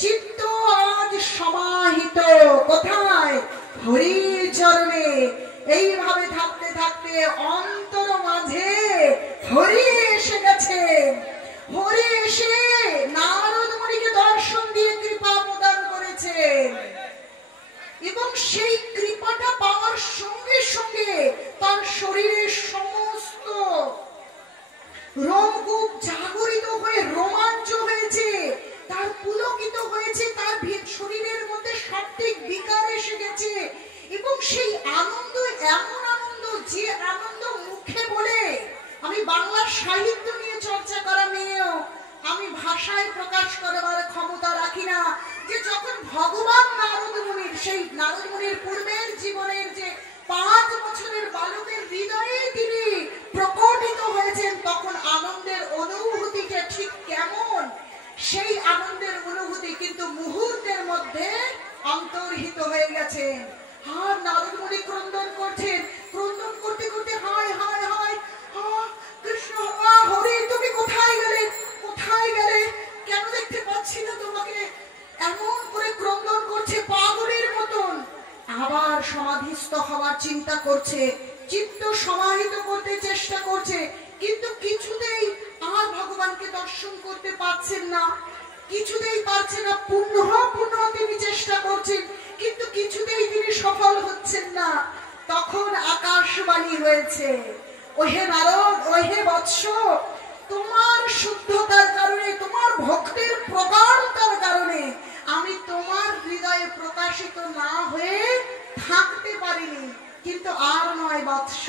চিত্ত আজ সমাহিত কোথায়? হরি চরণে। এইভাবে থাকতে থাকতে অন্তর মাঝে হরি এসে গেছে। হরি এসে নারদ মুনিকে দর্শন দিয়ে কৃপা প্রদান করেছে, এবং সেই কৃপাটা পাওয়ার সঙ্গে সঙ্গে তার শরীরের সমস্ত রোমকূপ জাগরিত হয়ে রোমাঞ্চ হয়েছে, তার পুলকিত হয়েছে, তার শরীরের মধ্যে সাত্ত্বিক বিকার এসে গেছে। এবং সেই আনন্দ এমন আনন্দ, যে আনন্দ মুখে বলে, আমি বাংলা সাহিত্য নিয়ে চর্চা করা মেয়েও আমি ভাষায় প্রকাশ করবার ক্ষমতা রাখি না, যে যখন ভগবান নারদ মুনির, সেই নারদ মুনির পূর্বের জীবনের যে 5 বছরের বালকের হৃদয়ে তিনি প্রকটিত হয়েছেন, তখন আনন্দের অনুভূতিটা ঠিক কেমন, সেই আনন্দের অনুভূতি কিন্তু মুহূর্তের মধ্যে অন্তর্হিত হয়ে গেছে। আর নারদ মুনি ক্রন্দন করছেন, ক্রন্দন করতে করতে হায় হায় হায়, কৃষ্ণ হরি তুমি কোথায় গেলে, কোথায় গেলে, কেন দেখতে পাচ্ছি না তোমাকে, এমন করে ক্রন্দন করছে পাগলের মতন। আবার সমাধিস্থ হওয়ার চিন্তা করছে, চিত্ত সমাহিত করতে চেষ্টা করছে, কিন্তু কিছুতেই আর ভগবানকে দর্শন করতে পারছেন না, কিছুতেই পারছে না। পুনঃ তিনি চেষ্টা করছেন, কিন্তু কিছুতেই তিনি সফল হচ্ছেন না। তখন আকাশবাণী হয়েছে, ওহে নারদ, ওহে বৎস, তোমার শুদ্ধতার কারণে, তোমার ভক্তির প্রগাঢ়তার কারণে আমি তোমার হৃদয়ে প্রকাশিত না হয়ে থাকতে পারিনি, কিন্তু আর নয় বৎস,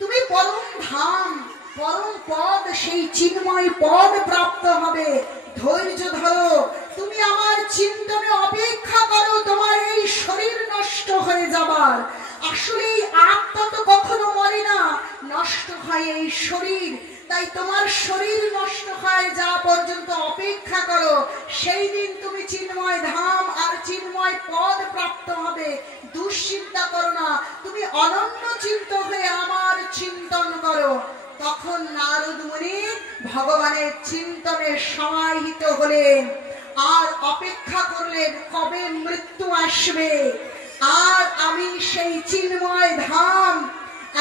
তুমি পরম ধাম, পরম পদ, সেই চিন্ময় পদ প্রাপ্ত হবে। ধৈর্য ধরো, তুমি আমার চিন্তনে অপেক্ষা করো, তোমার এই শরীর নষ্ট হয়ে যাবার। আসলে এই আত্মা তো কখনো মরে না, নষ্ট হয় এই শরীর। তাই তোমার শরীর নষ্ট হয় যাওয়া পর্যন্ত অপেক্ষা করো, সেই দিন তুমি চিন্ময় ধাম আর চিন্ময় পদ প্রাপ্ত হবে। দুশ্চিন্তা করো না, তুমি অনন্য চিন্ত হয়ে আমার চিন্তন করো। তখন নারদ মুনি ভগবানের চিন্তনে সমাহিত হলেন, আর অপেক্ষা করলেন কবে মৃত্যু আসবে, আর আমি সেই চিন্ময় ধাম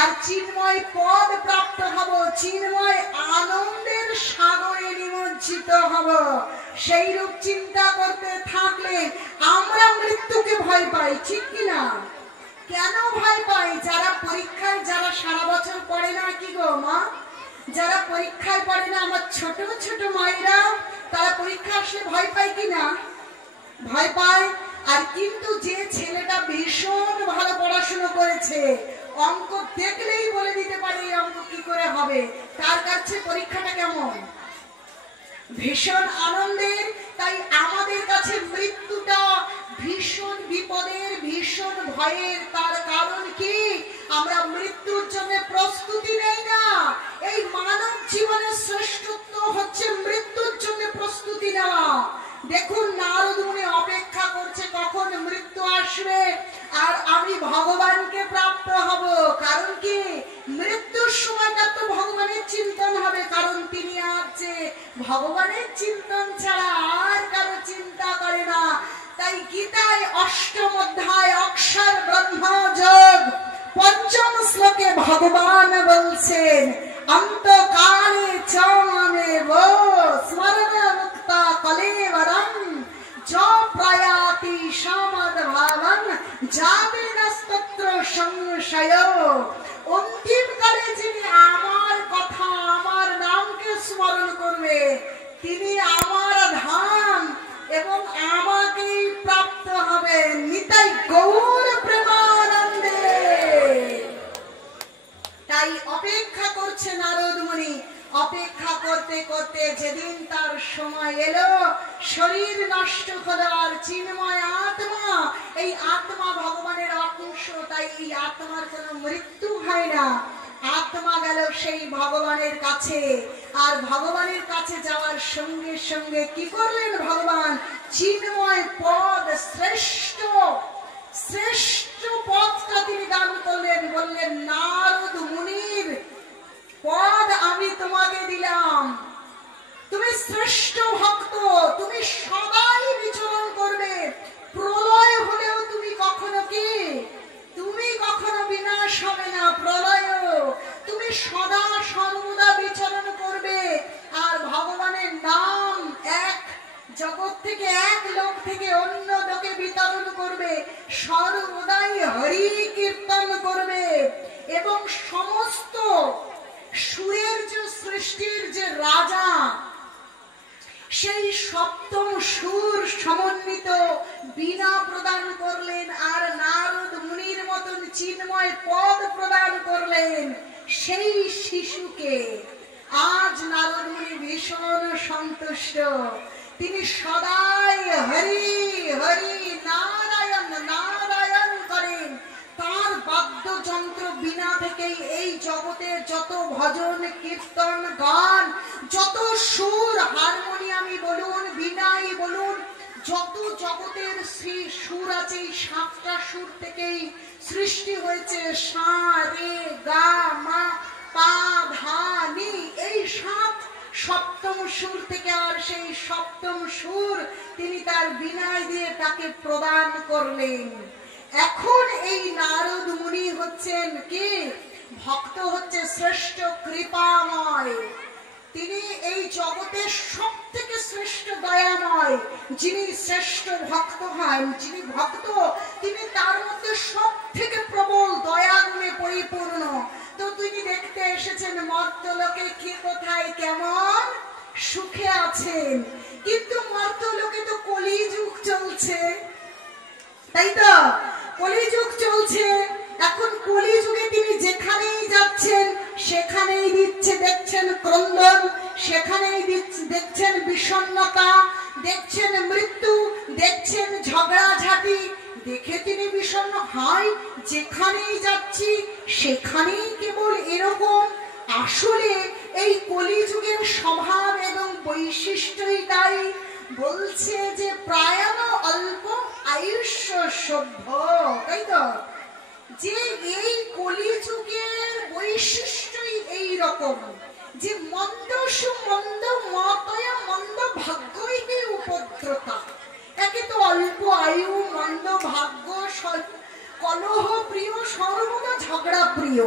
আর চিন্ময় পদ প্রাপ্ত হব, চিন্ময় আনন্দের সাগরে নিমজ্জিত হব। সেই রূপ চিন্তা করতে থাকলে আমরা মৃত্যুকে ভয় পাই, ঠিক কিনা? কেন ভয় পাই? যারা পরীক্ষায়, যারা সারা বছর পড়ে না, কি গো মা, যারা পরীক্ষায় পড়ে না, আমার ছোট ছোট মায়েরা, তারা পরীক্ষা আসলে ভয় পায় কিনা? ভয় পায়। আর কিন্তু যে ছেলেটা ভীষণ ভালো পড়াশোনা করেছে, অঙ্ক দেখলেই বলে দিতে পারে এই অঙ্ক কি করে হবে, তার কাছে পরীক্ষাটা কেমন? ভীষণ আনন্দের। তাই আমাদের কাছে মৃত্যুটা ভীষণ বিপদের, ভীষণ ভয়ের। তার কারণ কি? আমরা মৃত্যুর জন্য প্রস্তুতি নেই না। এই মানব জীবনের শ্রেষ্ঠত্ব হচ্ছে মৃত্যুর জন্য প্রস্তুতি নেওয়া। দেখুন, নারদ মুনি অপেক্ষা করছে কখন মৃত্যু আসবে আর আমি ভগবানকে প্রাপ্ত হব। কারণ কি? মৃত্যুর সময়টা তো ভগবানের চিন্তন হবে, কারণ তিনি আছে ভগবানের চিন্তন ছাড়া আর কারো চিন্তা করে না। তাই গীতায় ৮ম অধ্যায় অক্ষর ব্রহ্ম যোগ পঞ্চম শ্লোকে ভগবান বলছেন অন্তকালে চমেব স্মরণ মুক্তা কলেবরম য প্রয়াতি সমদ্ভাবং যাতে নস্তত্র সংশয়। অন্তিম কালে যিনি আমার কথা আমার নামকে স্মরণ করবে তিনি আমার ধাম এবং আমাকেই প্রাপ্ত হবে। নিতাই গৌর প্রেমানন্দে। তাই অপেক্ষা করছে নারদ মুনি। অপেক্ষা করতে করতে যেদিন তার সময় এলো, শরীর নষ্ট হলো, আর চিন্ময় আত্মা, এই আত্মা ভগবানের অংশ, তাই এই আত্মার কোনো মৃত্যু হয় না। আত্মা গেল সেই ভগবানের কাছে, আর ভগবানের কাছে যাওয়ার সঙ্গে সঙ্গে কি করলেন ভগবান? চিন্ময় পদ, শ্রেষ্ঠ শ্রেষ্ঠ পদটা তিনি দান করলেন। বললেন নারদ মুনির পদ আমি তোমাকে দিলাম, তুমি শ্রেষ্ঠ ভক্ত, তুমি সদাই বিচরণ করবে। প্রলয় হলেও তুমি কখনো কি, তুমি কখনো বিনাশ হবে না। প্রলয় তুমি সদা সর্বদা বিচরণ করবে। আর ভগবানের নাম এক জগৎ থেকে, এক লোক থেকে অন্য লোকে বিতরণ করবে, সর্বদাই হরি কীর্তন করবে। এবং সমস্ত সুরের যে সৃষ্টির যে রাজা, সেই সপ্তম সুর সমন্বিত বীণা প্রদান করলেন, আর নারদ মুনির মতন চিন্ময় পদ প্রদান করলেন সেই শিশুকে। আজ নারদ মুনি ভীষণ সন্তুষ্ট। তিনি সদাই হরি হরি নারায়ণ নারায়ণ করেন। তার বাদ্যযন্ত্র বীণা থেকেই এই জগতে যত ভজন কীর্তন গান, যত সুর, হারমোনিয়ামই বলুন বীণাই বলুন, যত জগতের সুর আছে এই সাতটা সুর থেকেই সৃষ্টি হয়েছে। সা রে গা মা পা ধা নি, এই সাত সপ্তম সুর থেকে। আর সেই সপ্তম সুর তিনি তার বীণায় দিয়ে তাকে প্রদান করলেন। এখন এই নারদ মুনি হচ্ছেন কি? ভক্ত হচ্ছে শ্রেষ্ঠ কৃপাময়। তিনি এই জগতের সব থেকে শ্রেষ্ঠ দয়াময়। যিনি শ্রেষ্ঠ ভক্ত হয়, যিনি ভক্ত, তিনি তার মধ্যে সব থেকে প্রবল দয়াগুণে পরিপূর্ণ। তো তিনি দেখতে এসেছেন মর্তলোকে কে কোথায় কেমন সুখে আছেন, কিন্তু মর্তলোকে তো কলিযুগ চলছে, তাই তো? কলিযুগ চলছে। এখন কলিযুগে তিনি যেখানেই যাচ্ছেন সেখানেই দিচ্ছে দেখছেন ক্রন্দন, সেখানেই দেখছেন বিষণ্ণতা, দেখছেন মৃত্যু, দেখছেন ঝগড়াঝাটি। দেখে তিনি বিষণ্ণ হয়, যেখানেই যাচ্ছি সেখানেই কেবল এরকম। আসলে এই কলিযুগের স্বভাব এবং বৈশিষ্ট্যই তাই। বলছে যে প্রায়ণ অল্প আয়ুষ্য সভ্য, তাই তো? যে এই কলিযুগের বৈশিষ্ট্যই এই রকম যে মন্দ সুমন্দ মতয়া মন্দ ভাগ্যই উপদ্রতা। একে তো অল্প আয়ু, মন্দ ভাগ্য, কলহ প্রিয়, সর্বদা ঝগড়া প্রিয়।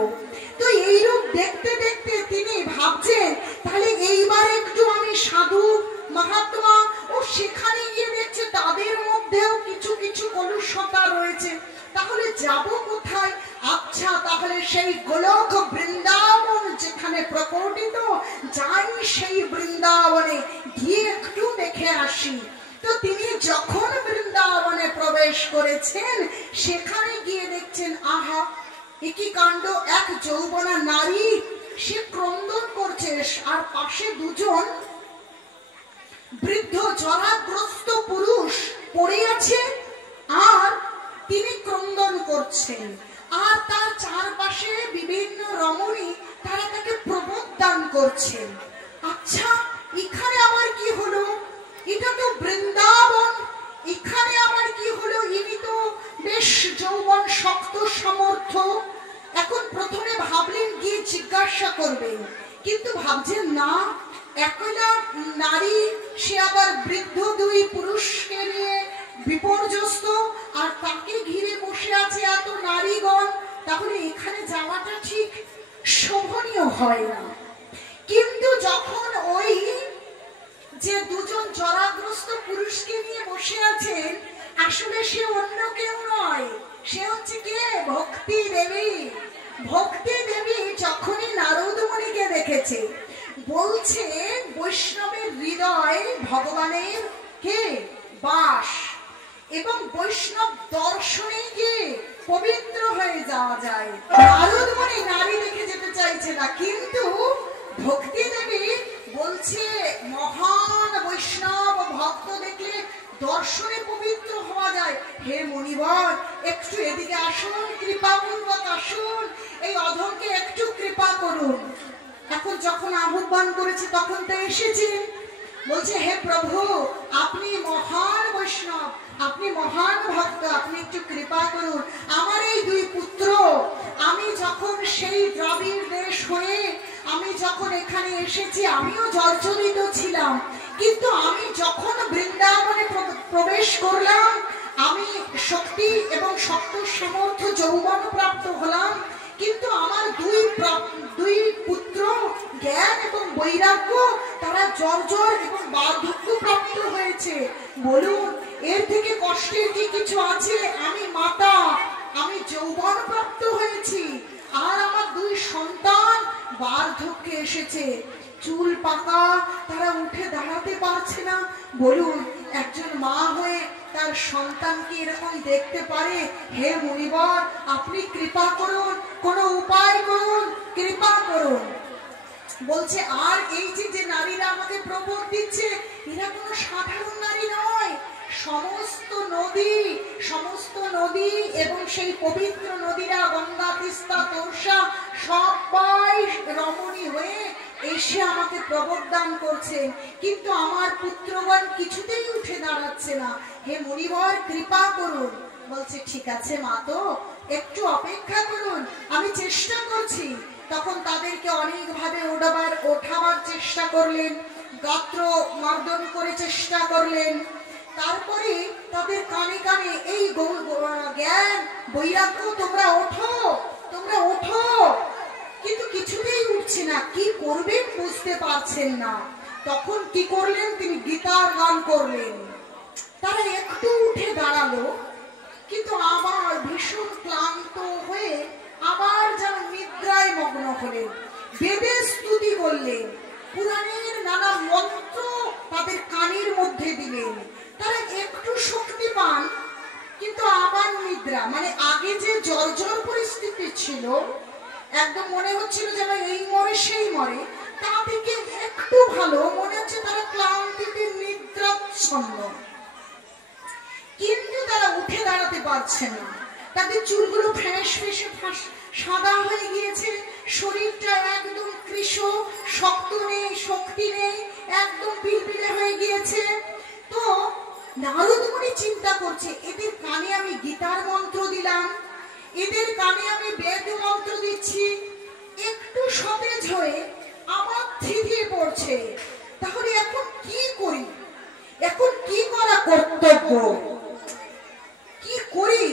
তো এইরূপ দেখতে দেখতে তিনি ভাবছেন তাহলে এইবার একটু আমি সাধু মহাত্মা, ও সেখানে গিয়ে দেখছে তাদের মধ্যেও কিছু কিছু কলুষতা রয়েছে, তাহলে যাব কোথায়? আচ্ছা, তাহলে সেই গোলক বৃন্দাবন যেখানে প্রকটিত, যাই সেই বৃন্দাবনে গিয়ে একটু দেখে আসি। তো তিনি যখন বৃন্দাবনে প্রবেশ করেছেন, সেখানে গিয়ে দেখছেন আহা একই কাণ্ড, এক যৌবনা নারী সে ক্রন্দন করছে, আর পাশে দুজন বৃদ্ধ জরাগ্রস্ত পুরুষ পড়ে আছে, আর তিনি ক্রন্দন করছেন। আর তার চারপাশে বিভিন্ন রমণী তারা তাকে প্রবোধ করছেন। আচ্ছা, এখানে আবার কি হলো? এটা তো বৃন্দাবন, এখানে আবার কি হলো? ইনি তো বেশ যৌবন শক্ত সমর্থ। এখন প্রথমে ভাবলেন গিয়ে জিজ্ঞাসা করবেন, কিন্তু ভাবছেন না, একলা নারী, সে আবার বৃদ্ধ দুই পুরুষকে নিয়ে বিপর্যস্ত, আর তাকে ঘিরে বসে আছে এত নারীগণ। তাহলে এখানে যাওয়াটা ঠিক শোভনীয় হয় না। কিন্তু যখন ওই যে দুজন জরাগ্রস্ত পুরুষকে নিয়ে বসে আছেন, আসলে সে অন্য কেউ নয়, সে হচ্ছে কে? ভক্তি দেবী। ভক্তি দেবী যখনই নারদ মুনিকে দেখেছে, বলছে বৈষ্ণবের হৃদয় ভগবানের কে বাস, এবং বৈষ্ণব দর্শনে কে পবিত্র হয়ে যাওয়া যায়। নারদ মুনি নারী দেখে যেতে চাইছে না, কিন্তু ভক্তি দেবী বলছে মহান বৈষ্ণব ভক্ত দেখলে দর্শনে পবিত্র হওয়া যায়। হে মুনিবর, একটু এদিকে আসুন, কৃপাপূর্বক আসুন, এই অধমকে একটু কৃপা করুন। এখন যখন আহ্বান করেছে তখন তো এসেছেন। বলছে হে প্রভু, আপনি মহান বৈষ্ণব, আপনি মহান ভক্ত, আপনি একটু কৃপা করুন। আমার এই দুই পুত্র, আমি যখন সেই দ্রাবিড় দেশ হয়ে আমি যখন এখানে এসেছি, আমিও জর্জরিত ছিলাম, কিন্তু আমি যখন বৃন্দাবনে প্রবেশ করলাম, আমি শক্তি এবং শক্ত সামর্থ্য যৌবন প্রাপ্ত হলাম, কিন্তু আমার দুই পুত্র জ্ঞান এবং বৈরাগ্য, তারা জর্জর এবং বার্ধক্য প্রাপ্ত হয়েছে। বলুন, এর থেকে কষ্টের কি কিছু আছে? আমি মাতা, আমি যৌবন প্রাপ্ত হয়েছি, আর আমার দুই সন্তান বার্ধক্যে এসেছে, চুল পাকা, তারা উঠে দাঁড়াতে পারছে না। বলুন, একজন মা হয়ে তার সন্তানকে এরকম দেখতে পারে? হে মুনিবর, আপনি কৃপা করুন, কোনো উপায় করুন, কৃপা করুন। বলছে আর এই যে নারীরা আমাকে প্রবর দিচ্ছে, এরা কোনো সাধারণ নারী নয়। সমস্ত নদী এবং সেই পবিত্র নদীরা, গঙ্গা, তিস্তা, তোর্ষা, সবাই রমণী হয়ে এসে আমাকে প্রবর্দান করছেন, কিন্তু আমার পুত্রগণ কিছুতেই উঠে দাঁড়াচ্ছে না। হে মুনিবর, কৃপা করুন। বলছে ঠিক আছে মা, তো একটু অপেক্ষা করুন, আমি চেষ্টা করছি। তখন তাদেরকে অনেকভাবে ওঠাবার চেষ্টা করলেন, গাত্র মর্দন করে চেষ্টা করলেন। তারপরে তাদের কানে কানে এই জ্ঞান বৈরাগ্য, তোমরা ওঠো, তোমরা ওঠো, কিন্তু কিছুতেই উঠছে না। কি করবেন বুঝতে পারছেন না। তখন কি করলেন? তিনি গীতার গান করলেন। তারা একটু উঠে দাঁড়ালো, কিন্তু আবার ভীষণ ক্লান্ত হয়ে আবার যেন নিদ্রায় মগ্ন হলেন। বেদে স্তুতি করলেন, পুরাণের নানা মন্ত্র তাদের কানের মধ্যে দিলেন। তারা একটু শক্তি পান, কিন্তু আবার নিদ্রা। মানে আগে যে জর্জর পরিস্থিতি ছিল, একদম মনে হচ্ছিল যেন এই মরে সেই মরে, তা থেকে একটু ভালো মনে হচ্ছে। তারা ক্লান্তিতে নিদ্রাচ্ছন্ন, কিন্তু তারা উঠে দাঁড়াতে পারছে না। তাদের চুলগুলো ফ্যাঁস ফেঁসে সাদা হয়ে গিয়েছে, শরীরটা একদম কৃশ, শক্ত নেই, শক্তি নেই, একদম পিলপিলে হয়ে গিয়েছে। তো নারদ মুনি চিন্তা করছে, এদের কানে আমি গীতার মন্ত্র দিলাম, এদের কানে আমি বেদ মন্ত্র দিচ্ছি, একটু সতেজ হয়ে আমার থিতিয়ে পড়ছে, তাহলে এখন কি করি? এখন কি করা কর্তব্য? কি করি?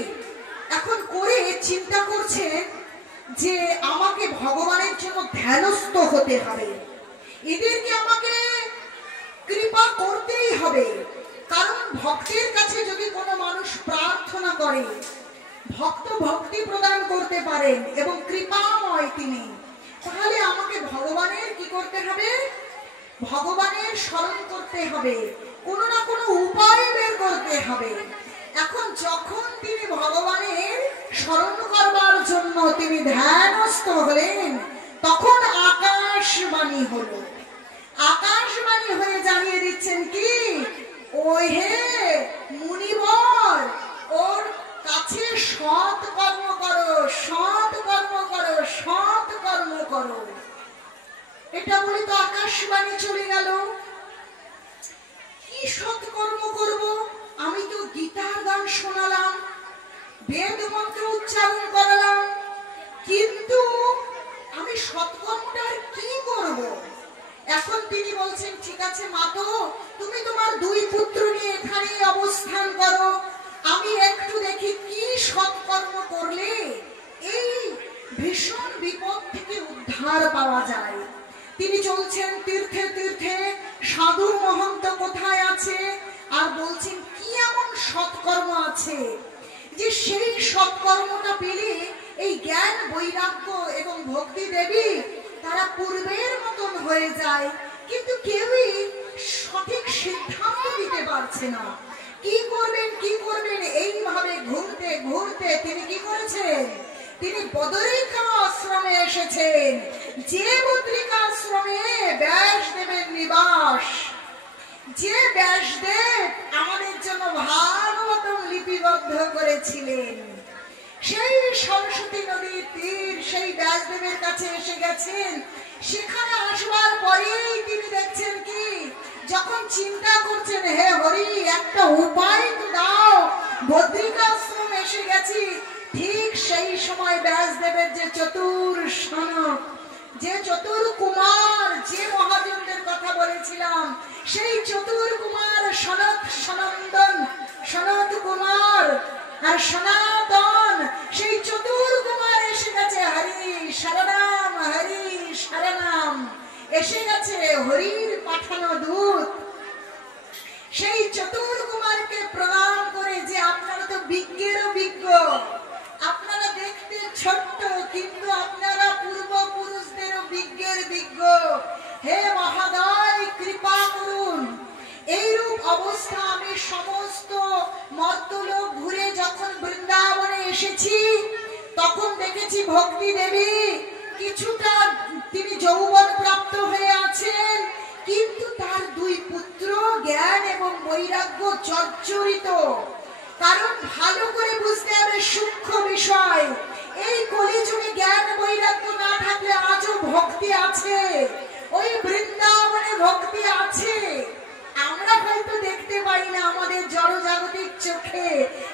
এখন করে চিন্তা করছেন যে আমাকে ভগবানের জন্য ধ্যানস্থ হতে হবে, এদেরকে আমাকে কৃপা করতেই হবে। কারণ ভক্তের কাছে যদি কোনো মানুষ প্রার্থনা করে, ভক্ত ভক্তি প্রদান করতে পারেন এবং কৃপাময় তিনি, তাহলে আমাকে ভগবানের কি করতে হবে? ভগবানের স্মরণ করতে হবে, কোনো না কোনো উপায় বের করতে হবে। এখন যখন তিনি ভগবানের স্মরণ করবার জন্য তিনি ধ্যানস্থ হলেন, তখন আকাশবাণী হলো। আকাশবাণী হয়ে জানিয়ে দিচ্ছেন কি, ওই হে মুনিবর, ওর কাছে সৎ কর্ম করো, সৎ কর্ম করো, সৎ কর্ম করো। এটা বলে তো আকাশবাণী চলে গেল। কি সৎ কর্ম করব? আমি তো গীতার গান শোনালাম, বেদ মন্ত্র উচ্চারণ করালাম, কিন্তু আমি সৎকর্মটা আর কি করব? এখন তিনি বলছেন ঠিক আছে মাতো, তুমি তোমার দুই পুত্র নিয়ে এখানেই অবস্থান করো, আমি একটু দেখি কি সৎকর্ম করলে এই তিনি চলছেন তীর্থে তীর্থে, সাধু মহন্ত কোথায় আছে, আর বলছেন কি এমন সৎকর্ম আছে যে সেই সৎকর্মটা পেলে এই জ্ঞান বৈরাগ্য এবং ভক্তি দেবী তারা পূর্বের মতন হয়ে যায়। কিন্তু কেউই সঠিক সিদ্ধান্ত নিতে পারছে না, কি করবেন কি করবেন। এইভাবে ঘুরতে ঘুরতে তিনি কি করেছেন, তিনি বদরিকা আশ্রমে এসেছেন, যে বদরিকা আশ্রমে ব্যাসদেবের নিবাস, যে ব্যাসদেব আমাদের জন্য ভাগবতম লিপিবদ্ধ করেছিলেন। সেই সরস্বতী নদীর তীর, সেই ব্যাসদেবের কাছে এসে গেছেন। সেখানে আসবার পরেই তিনি দেখছেন কি, যখন চিন্তা করছেন হে হরি একটা উপায় তো দাও, বদ্রিকাশ্রম এসে গেছি, ঠিক সেই সময় ব্যাসদেবের যে চতুর সনক, যে চতুর কুমার, যে মহাজনদের কথা বলেছিলাম, সেই চতুর কুমার সনত সনন্দন, সনত কুমার আর সনাতন, সেই চতুর কুমার এসে গেছে। হরি শরণাম, হরি শরণাম, এসে গেছে হরির পাঠানো দূত। সেই চতুর কুমারকে প্রণাম করে, যে আপনারা তো বিজ্ঞেরও বিজ্ঞ, আপনারা দেখতে ছোট্ট কিন্তু আপনারা পূর্বপুরুষদেরও বিজ্ঞের বিজ্ঞ, হে মহাদয় কৃপা করুন। এইরূপ অবস্থা আমি সমস্ত মর্তলোক ঘুরে যখন বৃন্দাবনে এসেছি, তখন দেখেছি ভক্তি দেবী কিছুটা তিনি যৌবন প্রাপ্ত হয়ে আছেন, কিন্তু তার দুই পুত্র জ্ঞান এবং বৈরাগ্য জর্জরিত। কারণ ভালো করে বুঝতে হবে সূক্ষ্ম বিষয়, এই কলিযুগে জ্ঞান বৈরাগ্য না থাকলে আজও ভক্তি আছে, ওই বৃন্দাবনে ভক্তি আছে। আমরা হয়তো দেখতে পাই না আমাদের জড়জাগতিক চোখে,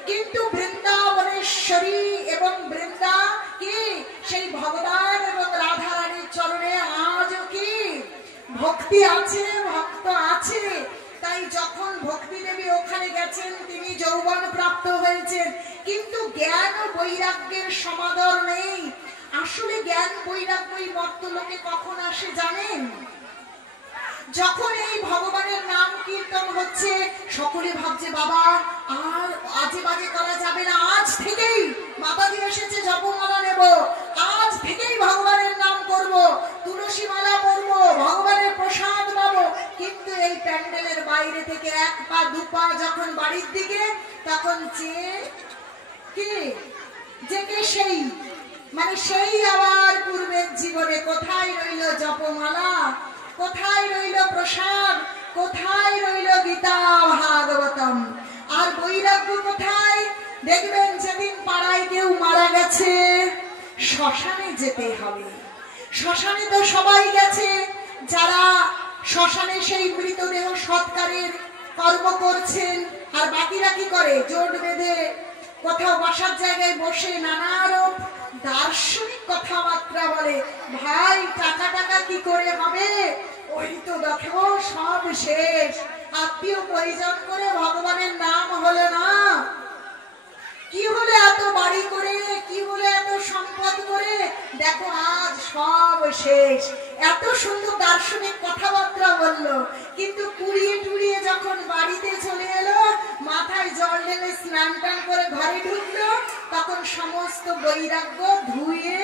কিন্তু বৃন্দাবনেশ্বরী এবং বৃন্দা কি সেই ভগবান এবং রাধা রানীর চরণে আজও কি ভক্তি আছে, ভক্ত আছে। তাই যখন ভক্তি দেবী ওখানে গেছেন, তিনি যৌবন প্রাপ্ত হয়েছেন, কিন্তু জ্ঞান ও বৈরাগ্যের সমাদর নেই। আসলে জ্ঞান বৈরাগ্যই মর্তলোকে কখন আসে জানেন? যখন এই ভগবানের নাম কীর্তন হচ্ছে, সকলে ভাবছে বাবা আর আজে বাজে করা যাবে না, আজ থেকেই মাতাজি এসেছে জপমালা নেব, আজ থেকেই ভগবানের নাম করব, তুলসী মালা পরবো, ভগবানের প্রসাদ পাবো। কিন্তু এই প্যান্ডেলের বাইরে থেকে এক পা দু পা যখন বাড়ির দিকে, তখন যে সেই মানে সেই আবার পূর্বের জীবনে কোথায় রইল জপমালা, কোথায় রইল প্রসাদ, কোথায় রইল গীতা ভাগবতম, আর বৈরাগ্য কোথায়? দেখবেন যেদিন পাড়ায় কেউ মারা গেছে, শ্মশানে যেতে হবে। শ্মশানে তো সবাই গেছে, যারা শ্মশানে সেই মৃতদেহ সৎকারের কর্ম করছেন, আর বাকিরা কি করে? জোট বেঁধে কোথাও বসার জায়গায় বসে নানারূপ দার্শনিক কথাবার্তা বলে। ভাই টাকা টাকা কি করে হবে, ওই তো দেখো সব শেষ, আত্মীয় পরিজন করে ভগবানের নাম হলো না, কি হলে এত বাড়ি করে, কি হলে এত সম্পদ করে, দেখো আজ সব শেষ। এত সুন্দর দার্শনিক কথাবার্তা বললো, কিন্তু কুড়িয়ে টুড়িয়ে যখন বাড়িতে চলে এলো, মাথায় জল ঢেলে স্নান টান করে ঘরে ঢুকলো, তখন সমস্ত বৈরাগ্য ধুয়ে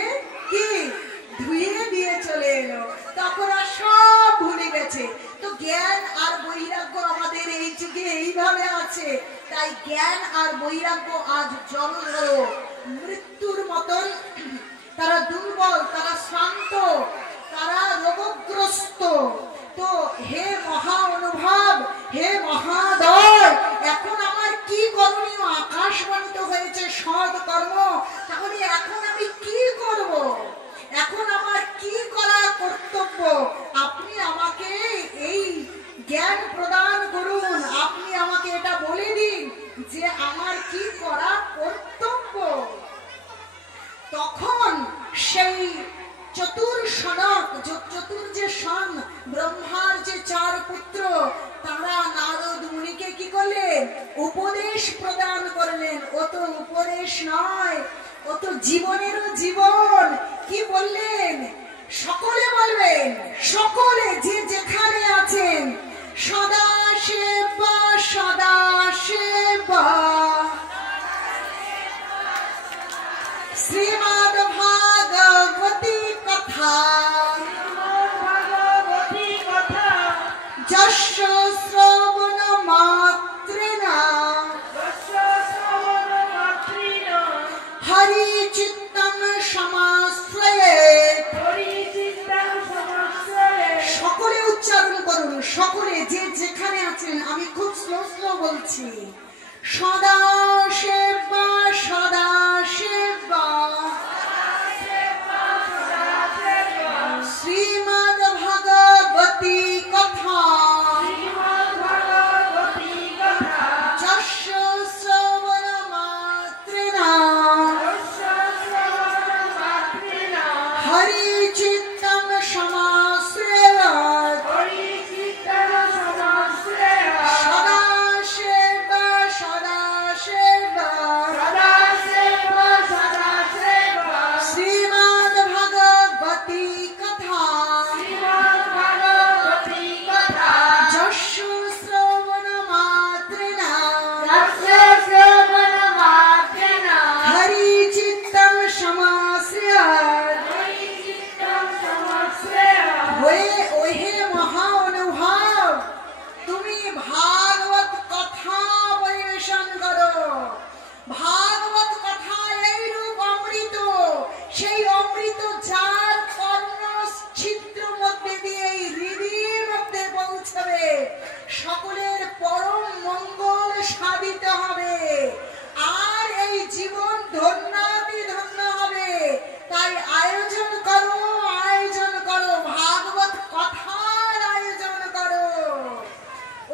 দিয়ে চলে এলো, তখন আর সব ভুলে গেছে। তো জ্ঞান আর বৈরাগ্য আমাদের এই যুগে এইভাবে আছে। তাই জ্ঞান আর বৈরাগ্য আজ জড় মৃত্যুর মতন, তারা দুর্বল, তারা শ্রান্ত, তারা রোগগ্রস্ত। তো হে মহা অনুভব, হে মহাদয়, এখন আমার কি করণীয়? আকাশবাণী তো হয়েছে সৎ কর্ম, তাহলে এখন আমি কি করব? এখন আমার কি করা কর্তব্য? আপনি আমাকে এই জ্ঞান প্রদান করুন, আপনি আমাকে এটা বলে দিন যে আমার কি করা কর্তব্য। তখন সেই চতুর সনক, চতুর যে সন, ব্রহ্মার যে চার পুত্র, তারা নারদ মুনিকে কি করলেন? উপদেশ প্রদান করলেন। ও তো উপদেশ নয়, ও তো জীবনেরও জীবন। কি বললেন? সকলে বলবেন, সকলে যে যেখানে আছেন, সদা সেবা সদা সেবা শ্রীমদ্ ভাগবতী কথা যস্য শ্রবণ মাত্রেণা হরি চিত্তং সমাশ্রয়েৎ। সকলে উচ্চারণ করুন, সকলে যে যেখানে আছেন। আমি খুব স্লো স্লো বলছি। সদা সেবা সদা সেবা শ্রীমদ্ ভাগবতী কথা যস্য শ্রবণ মাত্রেণা হরি চিত্তং সমাশ্রয়েৎ। সদা সেবা সদা সেবা শ্রীমদ্ ভাগবতী কথা যস্য শ্রবণ মাত্রেণা হরি চিত্তং সমাশ্রয়েৎ। ওহে মহা অনুভব, তুমি ভাগবত কথা পরিবেশন করো। ভাগবত কথা এইরূপ অমৃত, সেই অমৃত যার কর্ণ ছিদ্র মধ্যে দিয়ে এই হৃদয়ের মধ্যে পৌঁছবে, সকলের পরম মঙ্গল সাধিত হবে, আর এই জীবন ধন্যাতি ধন্য হবে। তাই আয়োজন করো, আয়োজন করো, ভাগবত কথার আয়োজন করো।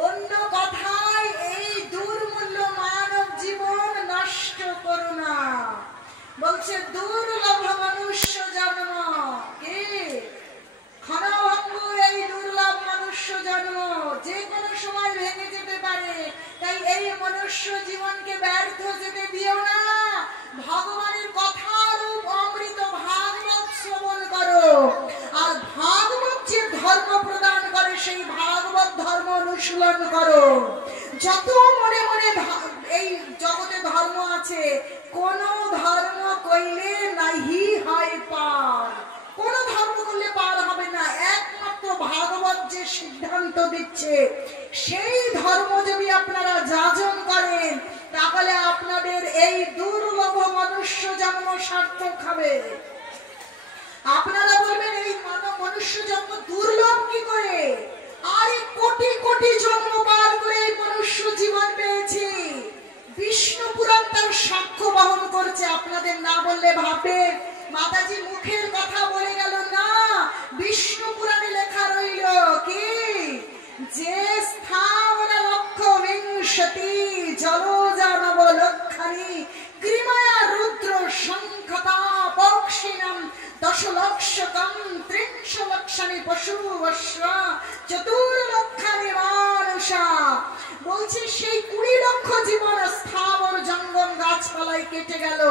অন্য কথায় এই দুর্মূল্য মানব জীবন নষ্ট করো না। বলছে দুর্লভ মনুষ্য জন্ম, কি ক্ষণভঙ্গুর এই দুর্লভ মনুষ্য জন্ম যে কোনো সময় ভেঙে যেতে পারে। তাই এই মনুষ্য জীবনকে ব্যর্থ যেতে দিও না। ভগবানের কথারূপ অমৃত ভাগবত শ্রবণ করো, আর ভাগবত যে ধর্ম প্রদান করে সেই ভাগবত ধর্ম অনুশীলন করো। যত মনে মনে এই জগতে ধর্ম আছে, কোন ধর্ম কইলে নাহি হয় পার। কোন ধর্ম করলে পার হবে না। একমাত্র ভাগবত যে সিদ্ধান্ত দিচ্ছে, সেই ধর্ম যদি আপনারা যাজন করেন, তাহলে আপনাদের এই দুর্লভ মনুষ্য জন্ম সার্থক হবে। আপনারা বলবেন এই মনুষ্য জন্ম দুর্লভ কি করে? আরে কোটি কোটি জন্ম পার করে এই মনুষ্য জীবন পেয়েছি। বিষ্ণু পুরাণ তার সাক্ষ্য বহন করছে। আপনাদের না বললে ভাববে মাতাজি মুখের কথা বলে গেল। না, বিষ্ণু পুরাণে লেখা রইল কি, যে স্থাবর লক্ষ বিংশতি জলজানব লক্ষানি ক্রিমায়া রুদ্র সংখ্যতা পক্ষিণাম দশলক্ষকম ত্রিংশ লক্ষানি পশু বর্ষ চতুর্লক্ষানি মানুষা। বলছে সেই 20 লক্ষ জীবন স্থাবর জঙ্গম গাছপালায় কেটে গেল,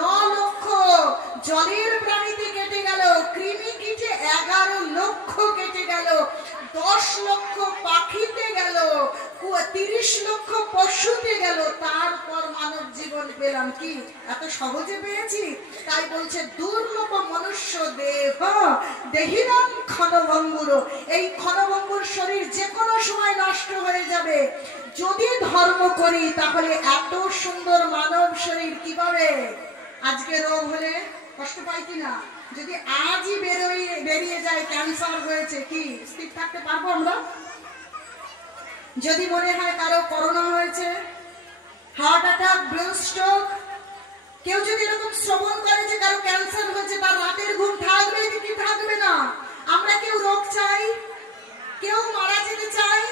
9 লক্ষ জলের প্রাণীতে কেটে গেল, কৃমি কীটে 11 লক্ষ কেটে গেল, 10 লক্ষ পাখিতে গেল, 30 লক্ষ পশুতে গেল, তারপর মানব জীবন পেলাম। কি এত সহজে পেয়েছি? তাই বলছে দুর্লভ মনুষ্য দেহ দেহিনাম ক্ষণভঙ্গুর। এই ক্ষণভঙ্গুর শরীর যে কোনো সময় নষ্ট হয়ে যাবে। যদি ধর্ম করি তাহলে এত সুন্দর মানব শরীর কিভাবে? আজকে রোগ হলে কষ্ট পাই কিনা? যদি আজই বেরিয়ে যায় ক্যান্সার হয়েছে, কি স্থির থাকতে পারবো আমরা? যদি মনে হয় কারো করোনা হয়েছে, হার্ট অ্যাটাক, ব্রেন স্ট্রোক, কেউ যদি এরকম শ্রবণ করে যে কারো ক্যান্সার হয়েছে, তার রাতের ঘুম থাকবে কি থাকবে না? আমরা কেউ রোগ চাই? কেউ মারা যেতে চাই?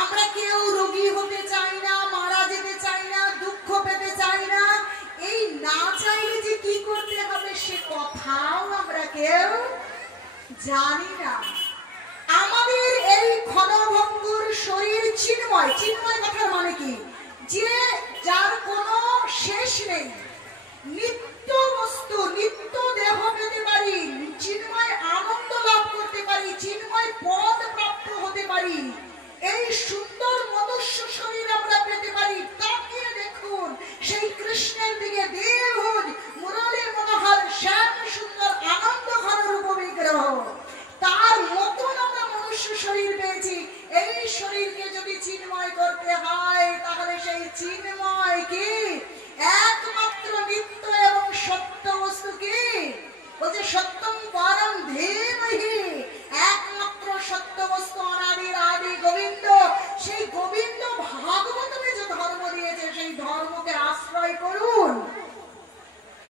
আমরা কেউ রোগী হতে চাই না, মারা যেতে চাই না, দুঃখ পেতে চাই না। এই না চাইলে যে কি করতে হবে সে কথাও আমরা কেউ জানি না। আমাদের এই ক্ষণভঙ্গুর শরীর চিন্ময়। চিন্ময় কথার মানে কি? যে যার কোনো শেষ নেই,